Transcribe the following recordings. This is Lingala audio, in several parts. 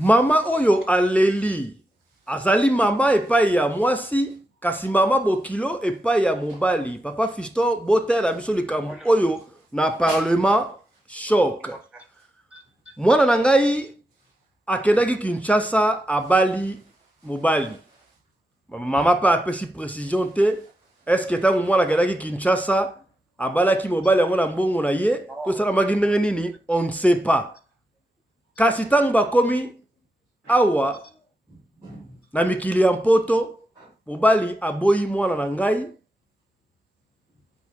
Mama oyo aleli azali mama epai ya mwasi kasi mama bokilo epai ya mobali. Papa Fiston botela biso likambo oyo na parlement choc. Mwana na ngai akendaki Kinshasa abali mobali. Mama pa apesi précision te. Est-ce que tango mwana akendaki Kinshasa abalaki mobali yango na mbongo na ye to salamaki ndenge nini on ne sait pas. Kasi tango bakomi awa na mikili ya mpoto mobali aboyi mwana na ngai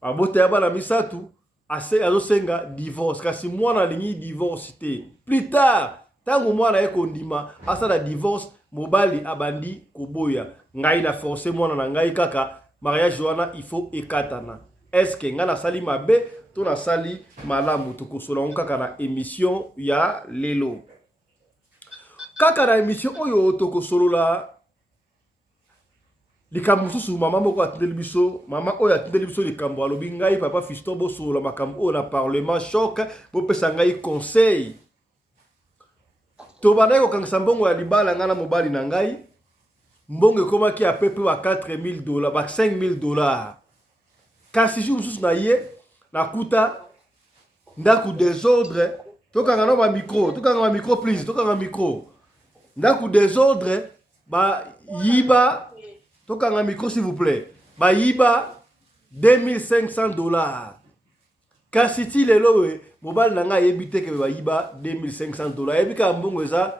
abota ya bana misatu azosenga divorce kasi mwana alingi divorce te. Plus tard tango mwana ye kondima asala divorce mobali abandi koboya ngai na forcer mwana na ngai kaka mariage wana il faut ekatana. Est-ce que nga nasali mabe to nasali malamu tokosola kaka na émission ya lelo. Kaka na émission oyo tokosolola likambo susu mama moko atindeli biso mama oyo atindeli biso likambo alobi ngai Papa Fiston bosolola makambo oyo na parlement choc bopesa ngai conseil. Tobandaki kokangisa mbongo ya libala nga na mobali na ngai mbongo ekomaki ya pepe ba $4,000 ba $5,000. Kasi jour susu na ye nakuta ndaku désordre tokanga na ba micro please tokanga micro ndaku désordre ba yiba tokanga micro s'il vous plaît ba yiba $2,500. Kasi ti lelo we mobali na nga yebite ke ba yiba $2,500 yebika mbongo eza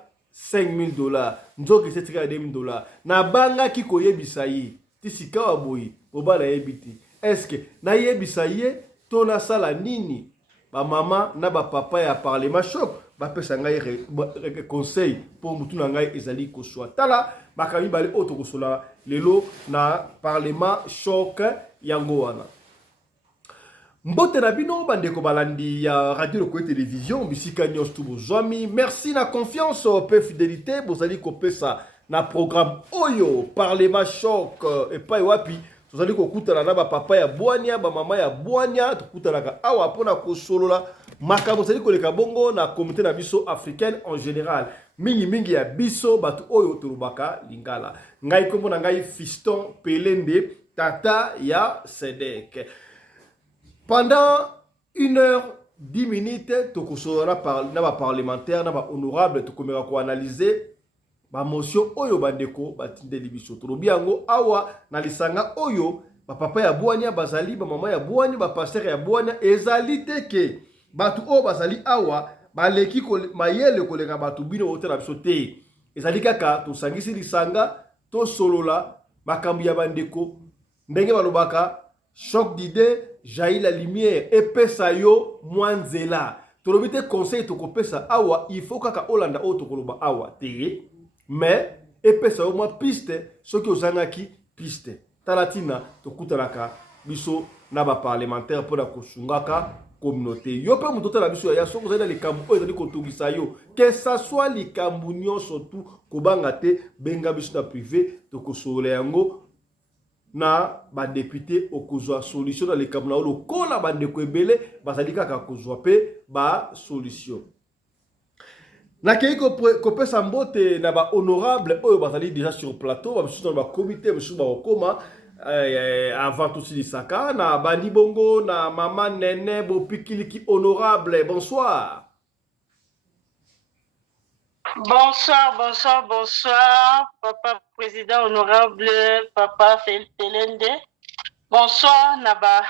$5,000 nzoki se tika $2,000 na banga ki koyebisa ye ti sika wa boyi mobali yebiti. Est-ce que na yebisa ye to na sala nini ba mama na ba papa ya parlement choc ba pesa ngai conseil pour mutu na ngai ezali koswa tala bakami bali oto kosola lelo na parlement choc yango wana. Mbote na bino bandeko balandi ya radio Lokoye télévision bisika nyonso tu bozwami. Merci na confiance pe fidélité bozali kopesa na programme oyo parlement choc epai wapi tozali kokutana na ba papa ya bwania ba mama ya bwania tokutanaka awa pona kosolola makambo zali koleka bongo na communauté na biso africaine en général mingi ya biso batu oyo tolobaka lingala. Ngai kombo na ngai Fiston Pelende tata ya Sedek. Pendant 1h10 tokosolola na ba parlementaire na ba honorable tokomeka ko analyser ba motion oyo bandeko batindeli biso tolobi yango awa na lisanga oyo ba papa ya bwania bazali ba mama ya bwania ba pasteur ya bwania ezali teke batu oyo bazali awa baleki mayele koleka batu bino otela biso te ezali kaka tosangisi lisanga to solola makambo ya bandeko ndenge balobaka choc d'idée jaillit la lumière epesa yo mwanzela tolobi te conseil tokopesa awa il faut kaka olanda oyo tokoloba awa te mais epesa yo mwa piste soki ozangaki piste talatina tokutanaka biso na ba parlementaire mpona kosungaka communauté yo pe mutu otala biso ya soki ozali na likambo oyo ezali kotungisa yo que ça soit likambo nyonso tu kobanga te benga biso na privé tokosolola yango na ba député okozwa solution na likambo na oyo lokola bandeko ebele bazali kaka kozwa pe ba solution. Nakei kopesa mbote na ba honorable oyo bazali déjà sur plateau ba biso na ba comité biso ba okoma avant tout silisaka na bandi bongo na mama nene bopikiliki honorable bonsoir. Bonsoir, papa président honorable, papa Pelende. Bonsoir, naba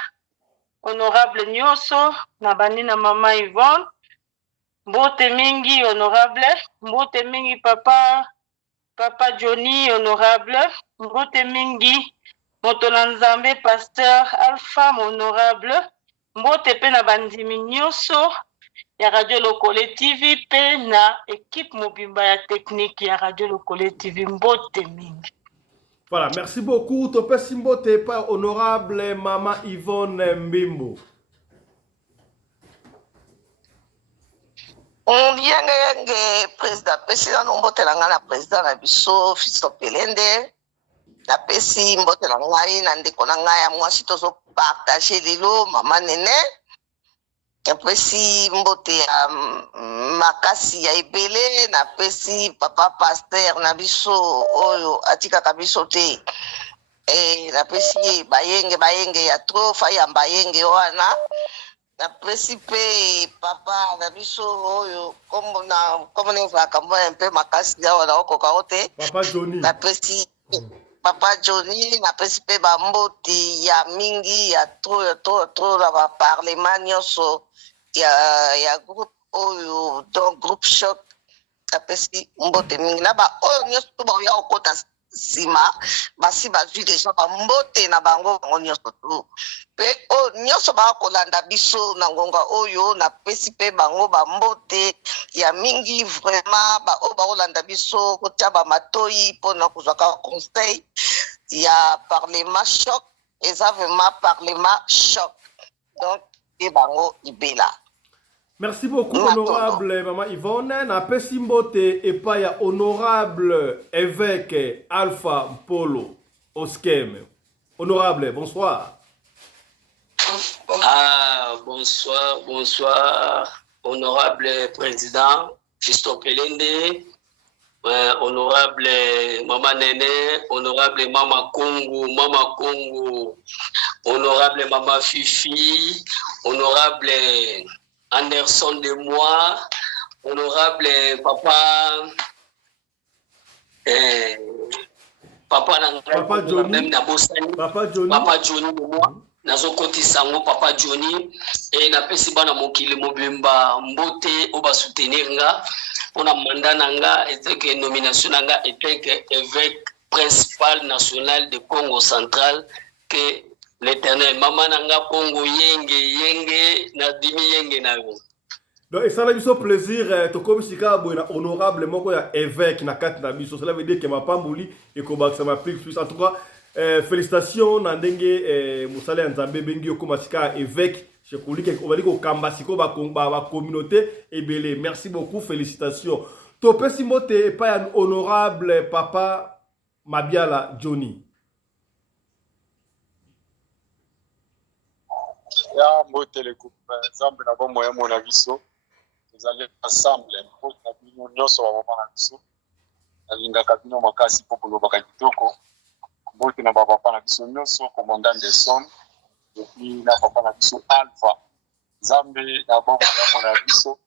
honorable Nyoso, nabani na mama Yvonne. Mbote mingi honorable, mbote mingi papa Johnny honorable, mbote mingi Motolanzambe pasteur Alpha honorable, mbote pe na bandimi Nyoso ya Radio Lokoye TV pe na équipe mobimba ya technique ya Radio Lokoye TV mbote mingi. Voilà, merci beaucoup. Topesi mbote pa honorable mama Yvonne Mbimbo. Yenge président mbote la nga na président na biso Fiston Pelende na pesi mbote la ngai na ndeko na ngai ya mwasi tozo partager lilo mama nene napesi mbote ya makasi ya ebele, napesi papa pasteur na biso oyo atikaka biso te, napesi ye bayenge ya trofa ya bayenge wana, napesi pe papa na biso oyo kombo nevaka mwa mpe makasi awa naokoka o te, Papa Johnny. napesi papa Johnny, napesi pe bamboti ya mingi ya tro na baparlema nyonso ya groupe oyo, donc groupe choc, napesi mbote mingi na baoyo nyonso to baoya kokota nsima basi bazwi deja bambote na bango nyonso tu, mpe oyo nyonso bakolanda biso na ngonga oyo, napesi mpe bango bambote ya mingi vraiment, baoyo bakolanda biso kotia bamatoi mpona kozwaka conseil ya parlement choc, eza vraiment parlement choc, donc e bango ibela. Merci beaucoup, honorable Maman Yvonne. Napesi mbote epa ya honorable évêque Alpha Mpolo Oskem. Honorable, bonsoir. Bonsoir, honorable président Fiston Pelende, honorable Maman Nene, honorable Maman Congo, honorable Maman Fifi, honorable Anderson de moi, honorable Papa Johnny, Papa Johnny de moi, nazokoti sango Papa Johnny, et napesi bana mokili mobimba mbote oba soutenir nga pona mandat nanga était que nomination nanga était que évêque principal national de Congo central, que l'éternel mama nanga Congo yenge na dimi yenge na yo. Donc ça a biso plaisir to comme sika boina honorable moko ya évêque na kati na biso, cela veut dire que ma pambuli et ko baksa ma plus en tout cas félicitations na ndenge musale nzambe bengi okoma sika évêque chez Koliki on va dire ko kamba siko ba communauté ebele. Merci beaucoup, félicitations. To pesi mote pa ya honorable papa Mabiala Johnny. Ya mbote le groupe Zambe na bombo ya mona biso. Nous allons ensemble pour na bino nyonso wa mama na biso. Alinga kabino makasi popolo baka kitoko. Mbote na baba na biso nyonso commandant de son. Et puis na papa na biso Alpha. Zambe na bombo ya mona biso.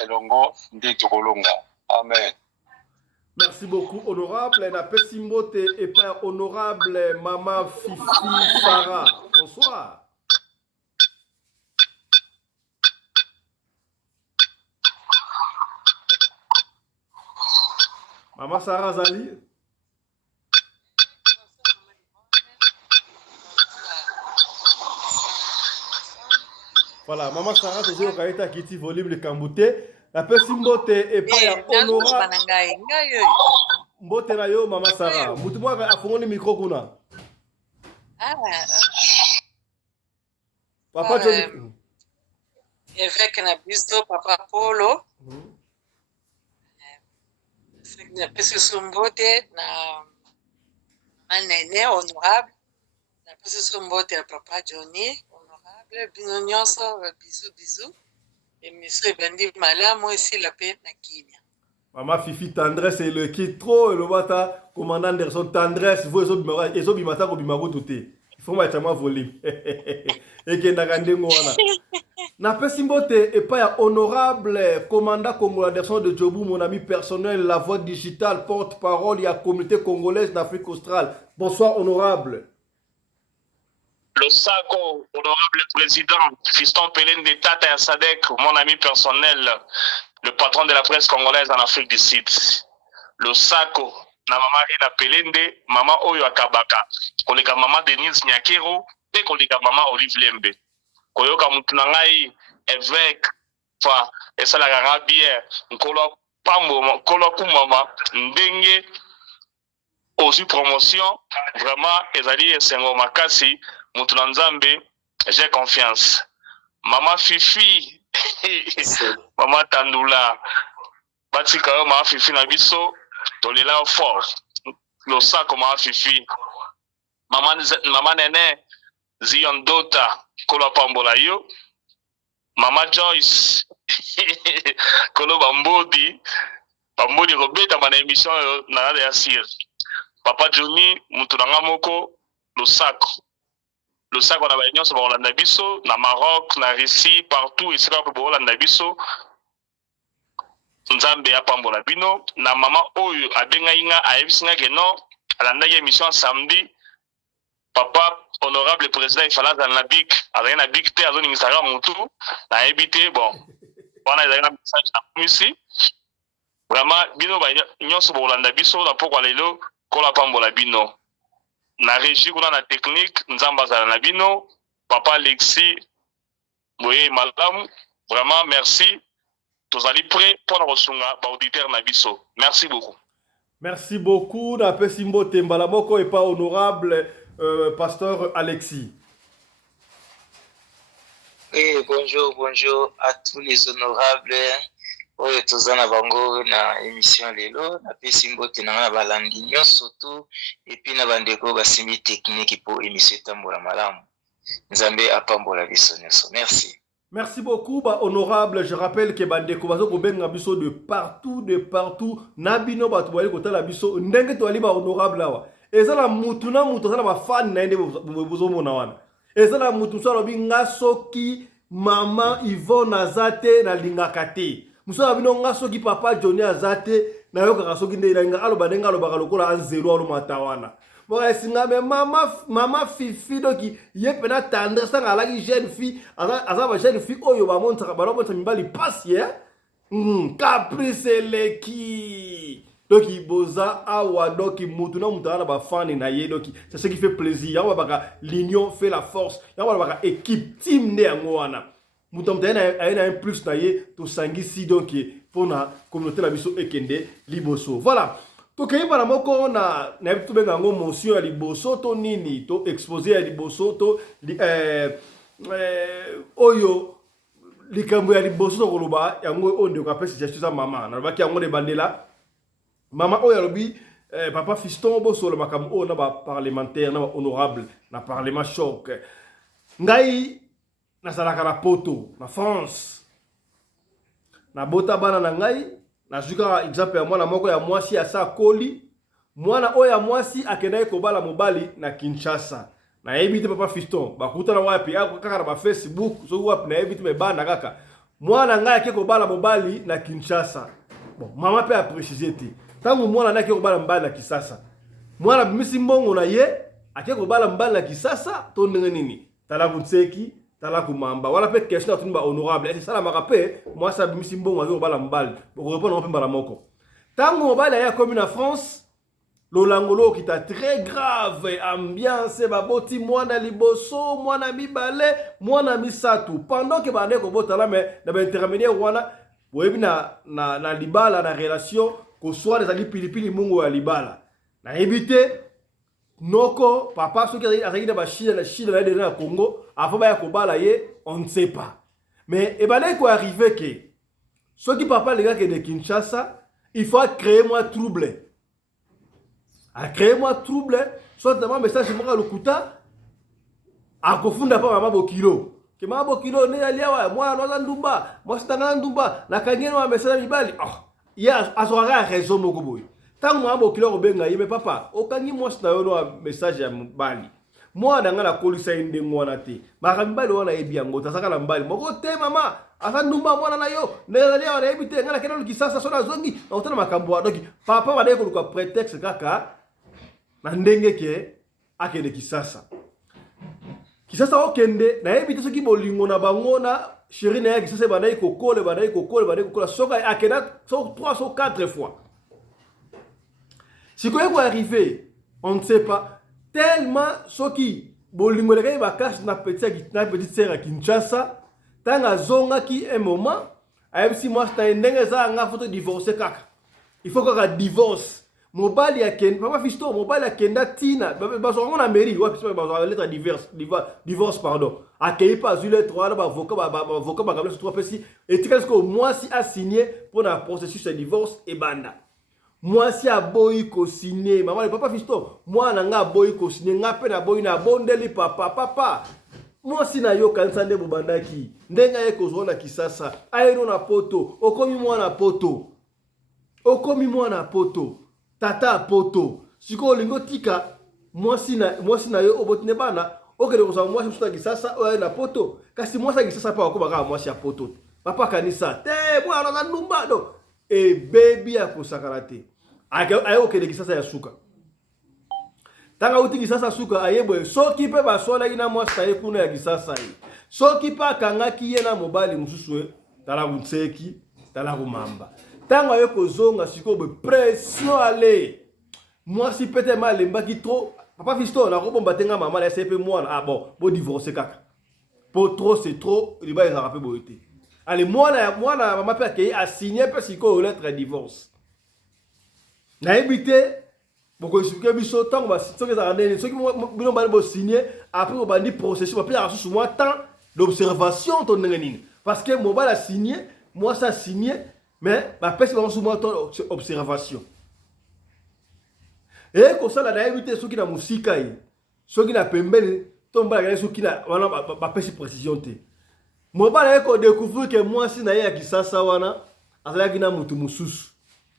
Elongo ndeto kolonga. Amen. Merci beaucoup, honorable. Na pesi mbote et pas honorable Maman Fifi Sarah. Bonsoir. Maman Sarah Zali. Voilà, Maman Sarah, c'est au Kaita qui dit volume de Kambouté. La personne mbote et pas ya honorable. Mbote na yo, Maman Sarah. Moutou-moi a fondé le micro kuna. Papa Johnny. Évêque na biso, Papa Polo. Napesi mbote na manene honorable, napesi mbote ya Papa Johnny honorable, bino nyonso bisou et monsieur Bandi malamu esila pe na kimia. Maman Fifi tendresse et le qui trop le bata commandant Anderson tendresse vous ezo bimata ko bimago touté. Il faut mettre ma volume. Et que ndakande ngona. Na pesi mbote et pas ya honorable commandant Congo Anderson de Djobou, mon ami personnel, la voix digitale, porte-parole, il y a communauté congolaise d'Afrique australe. Bonsoir honorable. Le SACO, honorable président, Fiston Pelende Tata Sadek, mon ami personnel, le patron de la presse congolaise en Afrique du Sud. Le SACO, na maman Rina Pelende, maman Oyo Akabaka, koleka maman Denise Nyakero, et koleka maman Olive Lembe. Koyoka mutunangai évêque fa esalaka rabia nkolo pambo nkolo kumama ndenge aussi promotion vraiment ezali esengo makasi mutuna nzambe, j'ai confiance. Maman Fifi maman Tandula batika yo maman Fifi na biso tolela fort lo sako maman Fifi maman Nene Zion Dota Kola Pambola yo Mama Joyce Kolo Bambodi Robeta mana émission na radio ya Sir. Papa Johnny mutunanga moko le sacre na baignon sur Rolanda biso na Maroc na Russie partout ici là pour Rolanda biso Nzambe apambola bino na mama oyo abenga inga ayebisinga ke non alanda émission samedi papa honorable président il fallait dans la big avec na big te azoni Instagram mutu na ebité bon wana ezanga message na ici vraiment bino ba nyonso Rolanda biso na poko lelo kola pambola bino na régie kuna na technique Nzamba za na bino papa Alexis Moye Malam vraiment merci tous allez prêts pour la reçunga ba auditeur na biso merci beaucoup. Merci beaucoup na pesimbo tembala moko et pas honorable pasteur Alexis. Oui, bonjour à tous les honorables. Oyo tozana bango na émission lelo na pesimbo tenanga balandi nyonso et puis na bandeko basimi technique pour émission tambola malamu. Nzambe apambola biso nyonso. Merci. Merci beaucoup, honorable. Je rappelle que bandeko bazo kobenga biso de partout. Nabino batu bali kotala biso ndenge to ali ba honorable awa. Ezala mutu na ba fan na ende bozo mona wana. Ezala mutu so lobi ngasoki mama Yvonne azate na lingakate. Muso abino ngasoki papa Johnny azate na yoka kasoki ndela nga alo banenga alo bakalokola an zero alo matawana. Bon, singa me mama fifi doki yepena tendre sanga laki jeune fille azaba jeune fille oyo ba montra mibali passe caprice leki doki boza awa doki mutu na mutana ba fan na ye doki c'est ce qui fait plaisir yawa baka l'union fait la force yawa baka équipe team ne yango wana mutu mutana ayena un plus na ye to sangisi donc pona communauté la biso ekende liboso voilà. Ok, bana moko na bitu benga ngo motion ya liboso to nini to exposer ya liboso to oyo likambo ya liboso to koloba yango onde ko apesi gestion za mama na baki yango de bandela mama oyo alobi papa fiston bo solo makambo o na ba parlementaire na ba honorable na parlement choc ngai na salaka na poto na France na bota bana na ngai na zuka exemple ya mwana moko ya mwasi ya sa koli mwana oya mwasi akenai kobala mobali na Kinshasa na ebite papa fiston bakuta na wapi kaka na ba Facebook so wapi na ebite me bana kaka mwana ngai ake kobala mobali na Kinshasa bon mama pe a préciser ti tangu mwana nake kobala mobali na Kinshasa mwana bimisi mbongo na ye ake kobala mobali na Kinshasa to ndenge nini tala kunseki tala kumamba wala pe question tu ba honorable et ça la makape moi ça bimisi mbongo azo bala mbali boko répondre mbala moko tango mobali ya comme na France lolangolo qui ta très grave ambiance baboti mwana liboso mwana mibale mwana misatu pendant que bande ko botala mais na ba intermédiaire wana boyebi na libala na relation ko soit les ali pilipili mungu ya libala na éviter noko papa soki azaki na bashida na Congo avant ba ya kobala ye on ne sait pas mais ebale ko arriver que soki papa les gars que de Kinshasa il faut créer moi trouble soit d'abord message moi lokuta akofunda pa mama bokilo ke mama bokilo ne aliawa moi no ndumba moi sitanga ndumba na kangeno wa message mibali ya azwara raison moko boy tango mama bokilo kobenga ye mais papa okangi moi na yo no message ya mbali moi na ngala kolisa inde ngwana te maka mbali wana ebiango tasaka na mbali moko te mama asa ndumba mwana na yo nezalia wana ebite ngala kena lukisasa sona zongi na utana makambo donc papa bade ko luka prétexte kaka na ndenge ke akende kisasa okende na ebite soki bolingo na bango na chérie na kisasa banayi kokola soka akenda so 3 so 4 fois si quoi va arriver on ne sait pas tellement soki bolingo le ba cache na petite sœur à Kinshasa tanga zonga ki un moment ayebisi moi sta ndenge za nga photo divorcer kaka il faut que divorce mobali ya ken papa fisto mobali ya kenda tina bazo na mairie wa fisto bazo lettre divorce pardon akei pas sur les 3 ba avocat ba kabla sur 3 pesi et tika que moi si a signé pour la processus de divorce et banda moi si a boy ko signé maman le papa fisto moi na nga boy ko signé nga pe na boy na bondeli papa mwasi na yo kanisa nde bobandaki ndenga ye kozona Kisasa ayeno na poto okomi mwana poto tata poto siko lingo tika mwasi na yo obotine bana okele kozama mwasi msuta Kisasa oya na poto kasi mwasi Kisasa pa wakobaka mwasi ya poto papa kanisa te mwana na numbado e baby ya kosakana te ayo okele Kisasa ya suka tanga uti Kisasa suka ayebo soki pe basola ina mwasi taye kuna ya Kisasa yi soki pa kangaki ye na mobali mususu tala kunseki tala kumamba tanga yo kozonga siko be pression ale mwasi pete malembaki trop papa Fiston na kobomba tenga mama la sepe mwana ah bon bo divorcer kaka pour trop c'est trop liba ya rapé boité allez mwana mama pe akei a signé pe siko lettre de divorce na ebité boko expliquer biso tant ba soki za ndene soki bino bani bo signer après bo bandi processus ba pe ya sous moi temps d'observation ton nini parce que mo ba la signer moi ça signer mais ba pesi ba sous moi temps observation et comme ça la éviter ceux qui na musika yi ceux qui na pembele tomba la ceux qui na wana ba pesi précision te mo ba la ko découvrir que moi si na ya Kisasa wana azala kina mutu mususu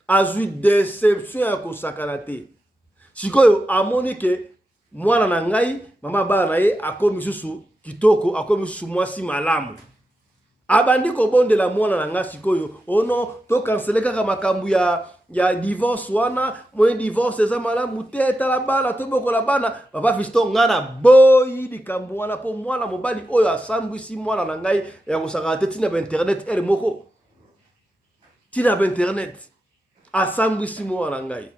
azui déception ya kosakana te sikoyo amoni ke mwana na ngai mama ba na ye akomi susu kitoko akomi susu mwasi malamu abandi ko bondela mwana na nga sikoyo ono to cancele kaka makambu ya divorce wana moyen divorce eza malamu te tala bala to bokola bana papa Fiston ngana boyi likambu wana po mwana mobali oyo asambwisi mwana na ngai ya kosaka te tina ba internet ele moko tina ba internet asambwisi mwana na ngai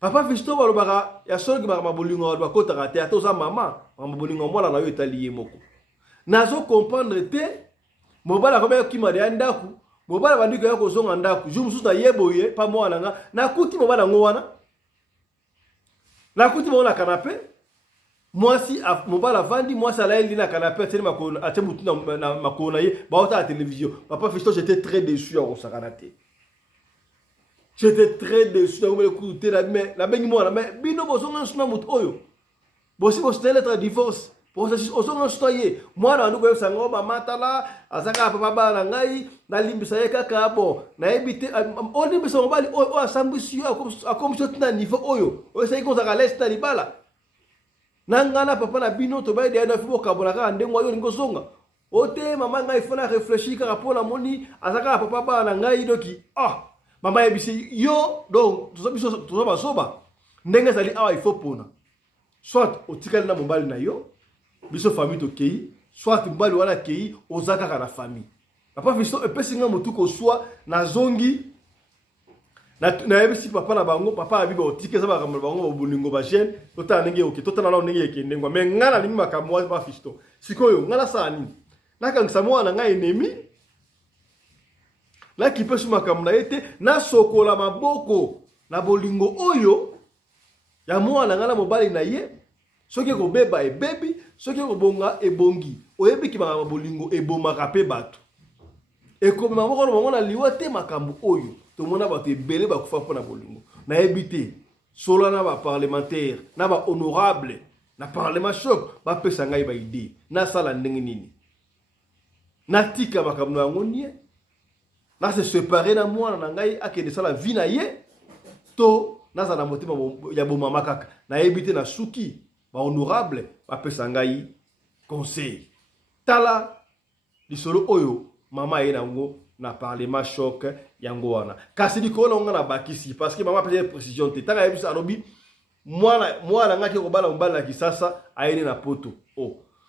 papa Fiston balobaka ya solki ba mabolingo ba kota te atoza mama mabolingo mwana na yo etali ye moko nazo comprendre te mobala ko ba kima de ndaku mobala bandiko ya kozonga ndaku ju mususu na yeboye pa mwana nga nakuti mobala ngo wana nakuti mona canapé mwasi mobala vandi mwasi alaeli na canapé tene makona ate mutu na makona ye baota la télévision papa Fiston j'étais très déçu en sakanate j'étais très déçu na le coup de la bengi mwana mais bino bozonga nsuna mutu oyo bosi bosite lettre divorce processus osonga stoye mwana nduko yosango mama tala azaka papa bana ngai na limbisa ye kaka bon na ebite on limbisa mobali o asambisi akomso tina niveau oyo osai ko zaka lesta libala nangana papa na bino to baide na fibo kabona ka ndengo yo ngosonga ote mama ngai fona réfléchir kaka pona moni azaka papa bana ngai doki mama ebisi yo donc to ba soba ndenge sali awa il faut pona soit otikali na mobali na yo biso famille to kei soit mbali wana kei ozaka ka na famille papa Fiston epesinga mutu ko soit na zongi na ebisi papa na bango papa abiba otike za ba bango bolingo ba jeune tota ndenge oke tota na ndenge ekendengwa mais ngana limi makamwa papa Fiston sikoyo ngana sani nakangisa mwana ngai ennemi la kipesu makamna ete na sokola maboko na bolingo oyo ya mwana ngana mobali na ye soki ko beba e baby soki ko bonga e bongi oyebi ki ba bolingo e bomaka pe bato e ko mamoko no mona liwa te makambu oyo to mona bato ebele ba kufa pona bolingo na ebite solo na ba parlementaire na ba honorable na parlement choc ba pesa ngai ba idée na sala ndenge nini na tika makambu yango nie na se séparer na mwana na ngai akende sala vie na ye to na za na motema ya bomama kaka na ebite na suki ba honorable ba pesa ngai conseil tala lisolo oyo mama ye nango na parlement choc yango wana kasi dikona nga na bakisi parce que mama peut précision te tanga yebisa alobi mwana ngaki ko bala mbala Kisasa ayene na poto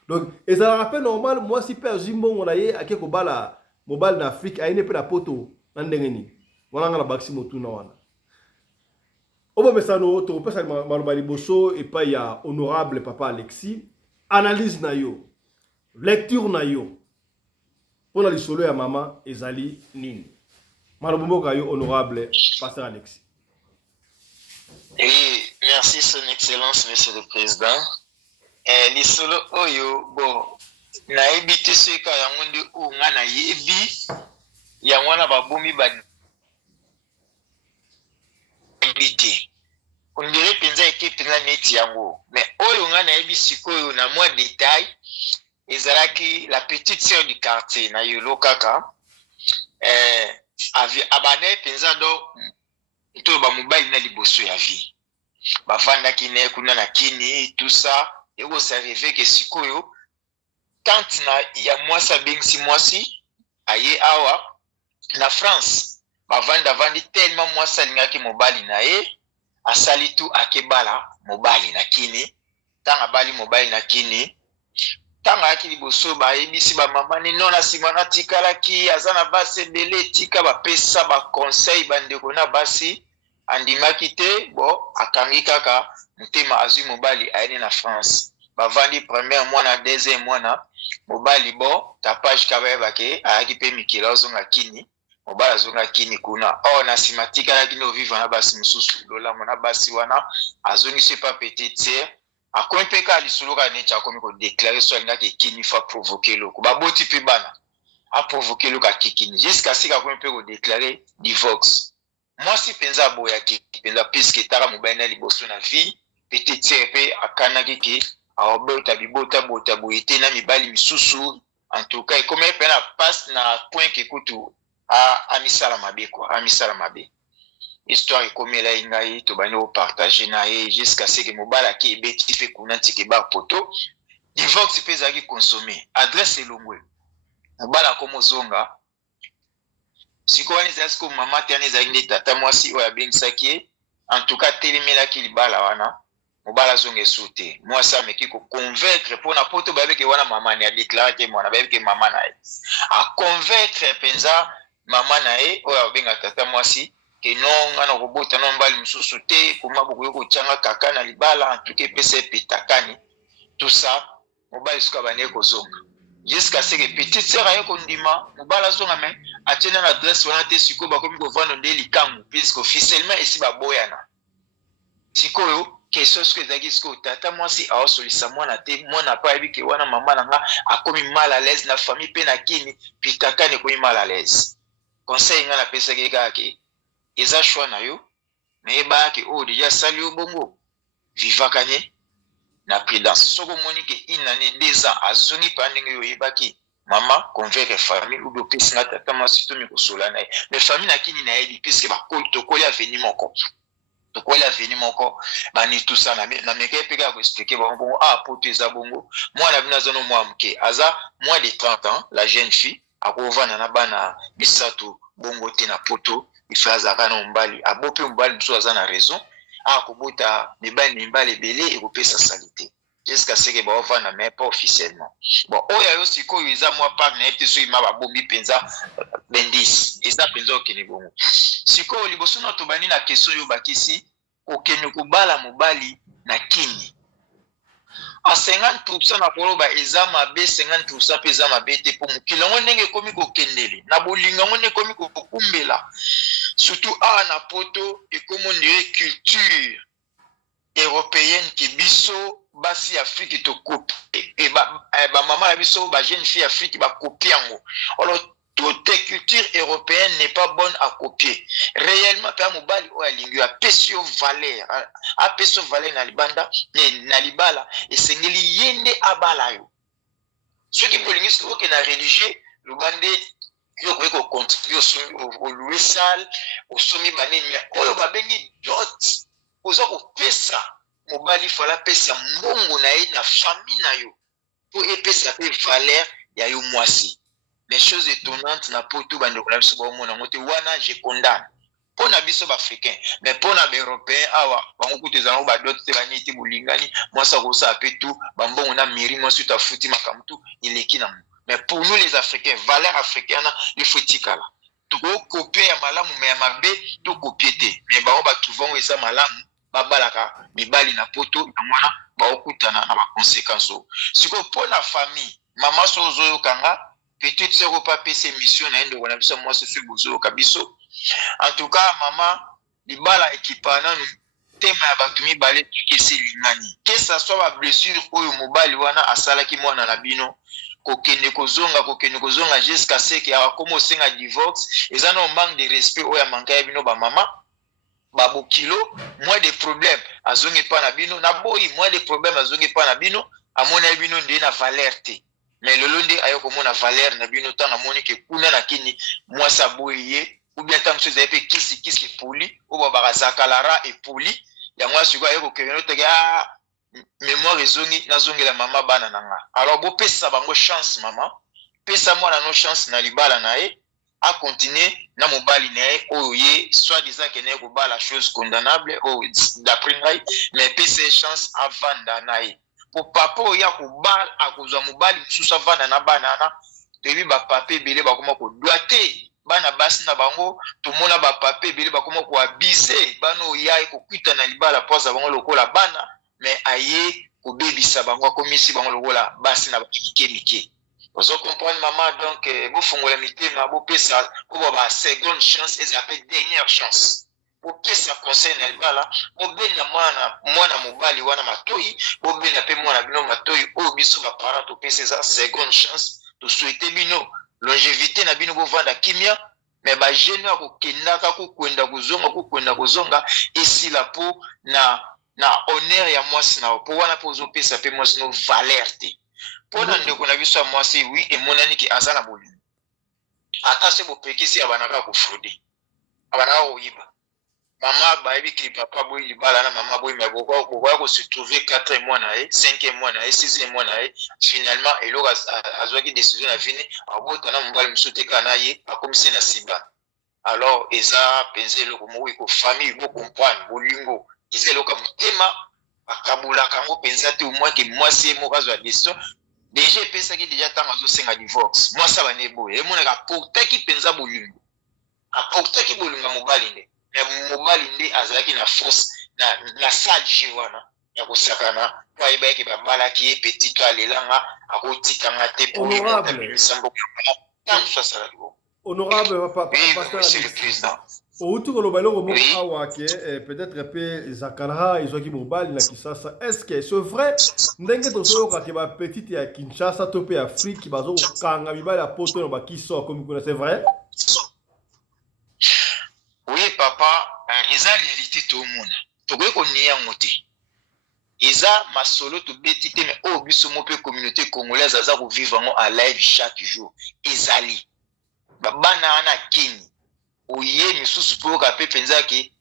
donc ezala rappel normal moi si père Zimbongo na ye ake ko bala mobile na Afrique ayene pe na poto na ndenge ni wana nga na bakisi motuna wana obo mesano to pesa maloba liboso et pas ya honorable papa Alexis analyse na yo lecture na yo pona lisolo ya mama ezali nini maloba yo honorable pasteur Alexis. Oui, merci son excellence monsieur le président. Lisolo oyo bon na ebite seka ya ngonde o ngana yebi ya ngwana babomi ba invité. On dirait penza équipe na neti yango mais oyo nga nayebi sikoyo na mwa détail ezalaki la petite sœur du quartier na yolo kaka abane penza do to ba mobile na liboso ya vie bavandaki ne kuna na kini tout ça eko ça rêver que sikoyo tante na ya mwasi bengisi mwasi aye awa na France bavandi tellement mwasi alingaki mobali na ye asali tu akebala mobali na kini tanga bali mobali na kini tanga yaki liboso bayebisi bamama ni non nsima natikalaki aza na basi ebele tika bapesa baconseil bandeko na basi andimaki te bo akangi kaka motema azwi mobali ayeni na France bavandi première mwana deuxième mwana mobali bo tapage kabayebake ayaki mpe mikila ozonga kini mobali azonga kini kuna na nsima tikalaki ne ovivre na basi mosusu lolamo na basi wana azongisi epa petite sere akomi mpe kaka lisolo kaka neti akomi kodeklare so alingaki ekini fa provoke eloko baboti mpe bana aprovoke eloko akikini jusqu'à sika akomi mpe kodeklare divorce mwasi mpenza aboyaki mpenza puiske etaka mobali na liboso na vie petite sere mpe akanaki ke aobota bibota boye te na mibali misusu en tout cas ekomi mpe na passe na point ke kutu amisala mabe quoi amisala mabe histoire ekomela ye ngai tobandi kopartage na ye jusqu'à ce que mobali ake ebeti mpe kuna ntike bapoto divorce mpe ezalaki consomme adresse elongwe mobali akomozonga sikoyo wana ezalaki sikoyo mama te wana ezalaki nde tata mwasi oyo abengisaki ye en tout cas telemelaki libala wana mobali azonga esu te mwasi ameki koconvaincre mpona poto bayebeke wana mama ne adeklarake mwana bayebeke mama na ye aconvaincre mpenza mama na ye oyo abengaka tata mwasi ke non nga na kobota no mbali mosusu te koma bokoki kotyanga kaka na libala antuka epesa epetakani tout ça mobali soki abandeki kozonga jusqu'à ce que petite sœur aye kondima mobali azonga me atie na adresse wana te sikoyo bakomi kovanda nde likambo puisque officiellement esi baboyana sikoyo question soki ezalaki sikoyo tata mwasi aosolisa mwana te mwana mpe ayebi ke wana mama na nga akomi mal à l'aise na famille mpe na kini pitakani ekomi mal à l'aise conseil nga napesaki ye kaka ke eza choix na yo nayebaki oyo deja asali yo bongo vivaka ne na prudence soki omoni ke une année 2 ans azongi mpa ndenge oyo oyebaki mama convaincre famille obi opesinga tata mwasi tomi kosola na ye mais famille na kini nayebi puiske tokoli aveni moko bani tout ça na meke mpe kaka koexplike bango bongo poto eza bongo mwana bino aza no mwa moke aza moins de 30 ans la jeune fille akovanda na bana misato bongo te na poto ife azalaka na mobali abo mpe mobali mosusu aza na raison akobota mibali ebele ekopesa sali te jusqu'à ce que baovanda mais pas officiellement bon oyo ayo sikoyo eza mwa park na ye te soki ma babombi mpenza bendisi eza mpenza okende bongo sikoyo liboso na tobandi na question oyo bakisi kokende kobala mobali na kini a 50% na koloba eza mabe 50% mpe eza mabe te mpo mokili yango ndenge ekomi kokendele na bolingo yango nde ekomi kokumbela surtout awa na poto ekomi ondire culture européenne ke biso basi afrique tokopie bamama na biso bajeune fille afrique bakopie yango alors toute culture européenne n'est pas bonne à copier réellement mpe mobali oyo alingi apesi yo valeur na libanda na libala esengeli ye nde abala yo soki bolingi soki oke na religieux loba nde yo okoki kocontribue olue sale osomi banini oyo babengi dot oza kopesa mobali fala apesa mbongo na ye na famille na yo mpo epesa mpe valeur ya yo mwasi les choses étonnantes na poto bandeko na biso baomona yango te wana je condamne mpo na biso baafricain mais mpo na baeuropéen awa bango kutu ezango badote te bani ete bolingani mwasi akosala mpe tu bambongo na mairie mwasi to afuti makambo tu eleki nango mais pour nous les africains valeur africaine ifo etikala tokokopie ya malamu me ya mabe tokopie te mais bango batrouvango eza malamu babalaka mibali na poto yango wana baokutana na baconséquence oyo sikoyo mpo na famille mama so ozoyokanga petite sœur opa pesa émission na ye ndeko na biso mwasi soki bozoyoka biso en tout cas mama libala ekipa nanu tema ya bato mibale tukesi elingani ke ça soit bablessure oyo mobali wana asalaki mwana na bino kokende kozonga jusqu'à ce ke akoma osenga divorce eza na manque de respect oyo amanka ya bino bamama babo kilo moins de problème azongi pa na bino na boyi moins de problème azongi pa na bino amona bino ndi na valeur te mais lelo ndi ayo komona valeur na bino tanga moni ke kuna na kini mwasa boyi ye ou bien tant que pe kisi poli ou ba bazakalara et poli ya mwasi ko ayo ko keno te ga mémoire ezongi nazongela mama bana nanga alors bo pesa bango chance mama pesa mwana no chance na libala na ye a continuer na mobali na ye oyo ye soit disant que ne ko ba la chose condamnable ou d'après ngai mais pesa chance avanda na ye pour papa oya ko ba akozwa mobali mususu avanda na bana na tebi ba papa ebele bakoma ko doite bana basi na bango tomona ba papa ebele bakoma ko abise bano oya ko kwita na libala poza bango lokola bana mais aye ko bebisa bango komisi bango lokola basi na bakike mike. Vous comprenez maman donc vous fongola mitema vous pesa pour ba seconde chance et après dernière chance. Pour pesa conseil na libala mo bena mwana mobali wana matoi mo bena pe mwana bino matoi o biso ba parents to pesa za seconde chance to souhaiter bino longévité na bino bo vanda kimia mais ba jeune ko kendaka ko kwenda kuzonga esila po na honneur ya mwasi na po wana po zo pesa pe mwasi no valeur te. Pona ndeko na biso mwasi oui et monani ki azana boli ata se bo pekisi abanaka ko frauder abanaka oyiba mama bayebi ki papa boyi libala na mama boyi mais boko ko se trouver 4 mois na ye 5 mois na ye 6 mois na ye finalement eloko azwaki décision na fini abota na mbali musote kana ye akomisi na simba alors eza penze eloko mo ko famille bo comprendre bolingo eza eloko mutema akabula kango penza te au moins que mwasi mo kazwa décision déjà pesa ki déjà tant azosenga divorce moi ça va nebo et mon apporter ki penza bolingo apporter ki bolinga mobali nde mais mobali nde azalaki na force na sage wana ya kosakana kwa iba ki babala ki petit to alelanga akotika ngate pour honorable papa c'est le président outi koloba eloko moko awa ke peut-être pe zakaraha ezwaki mobali na kisasa est-ce que c'est vrai ndenge tozoyoka ke bapetite ya Kinshasa to pe Afrique bazokokanga mibali ya poto na bakiso akomi kuna c'est vrai? Oui papa eza réalité to mona tokoki konia yango te eza masolo tobeti te mais oyo biso mo pe communauté congolaise aza kovivre yango à live chaque jour ezali babana wana kini oye misusu po ka pe penza ke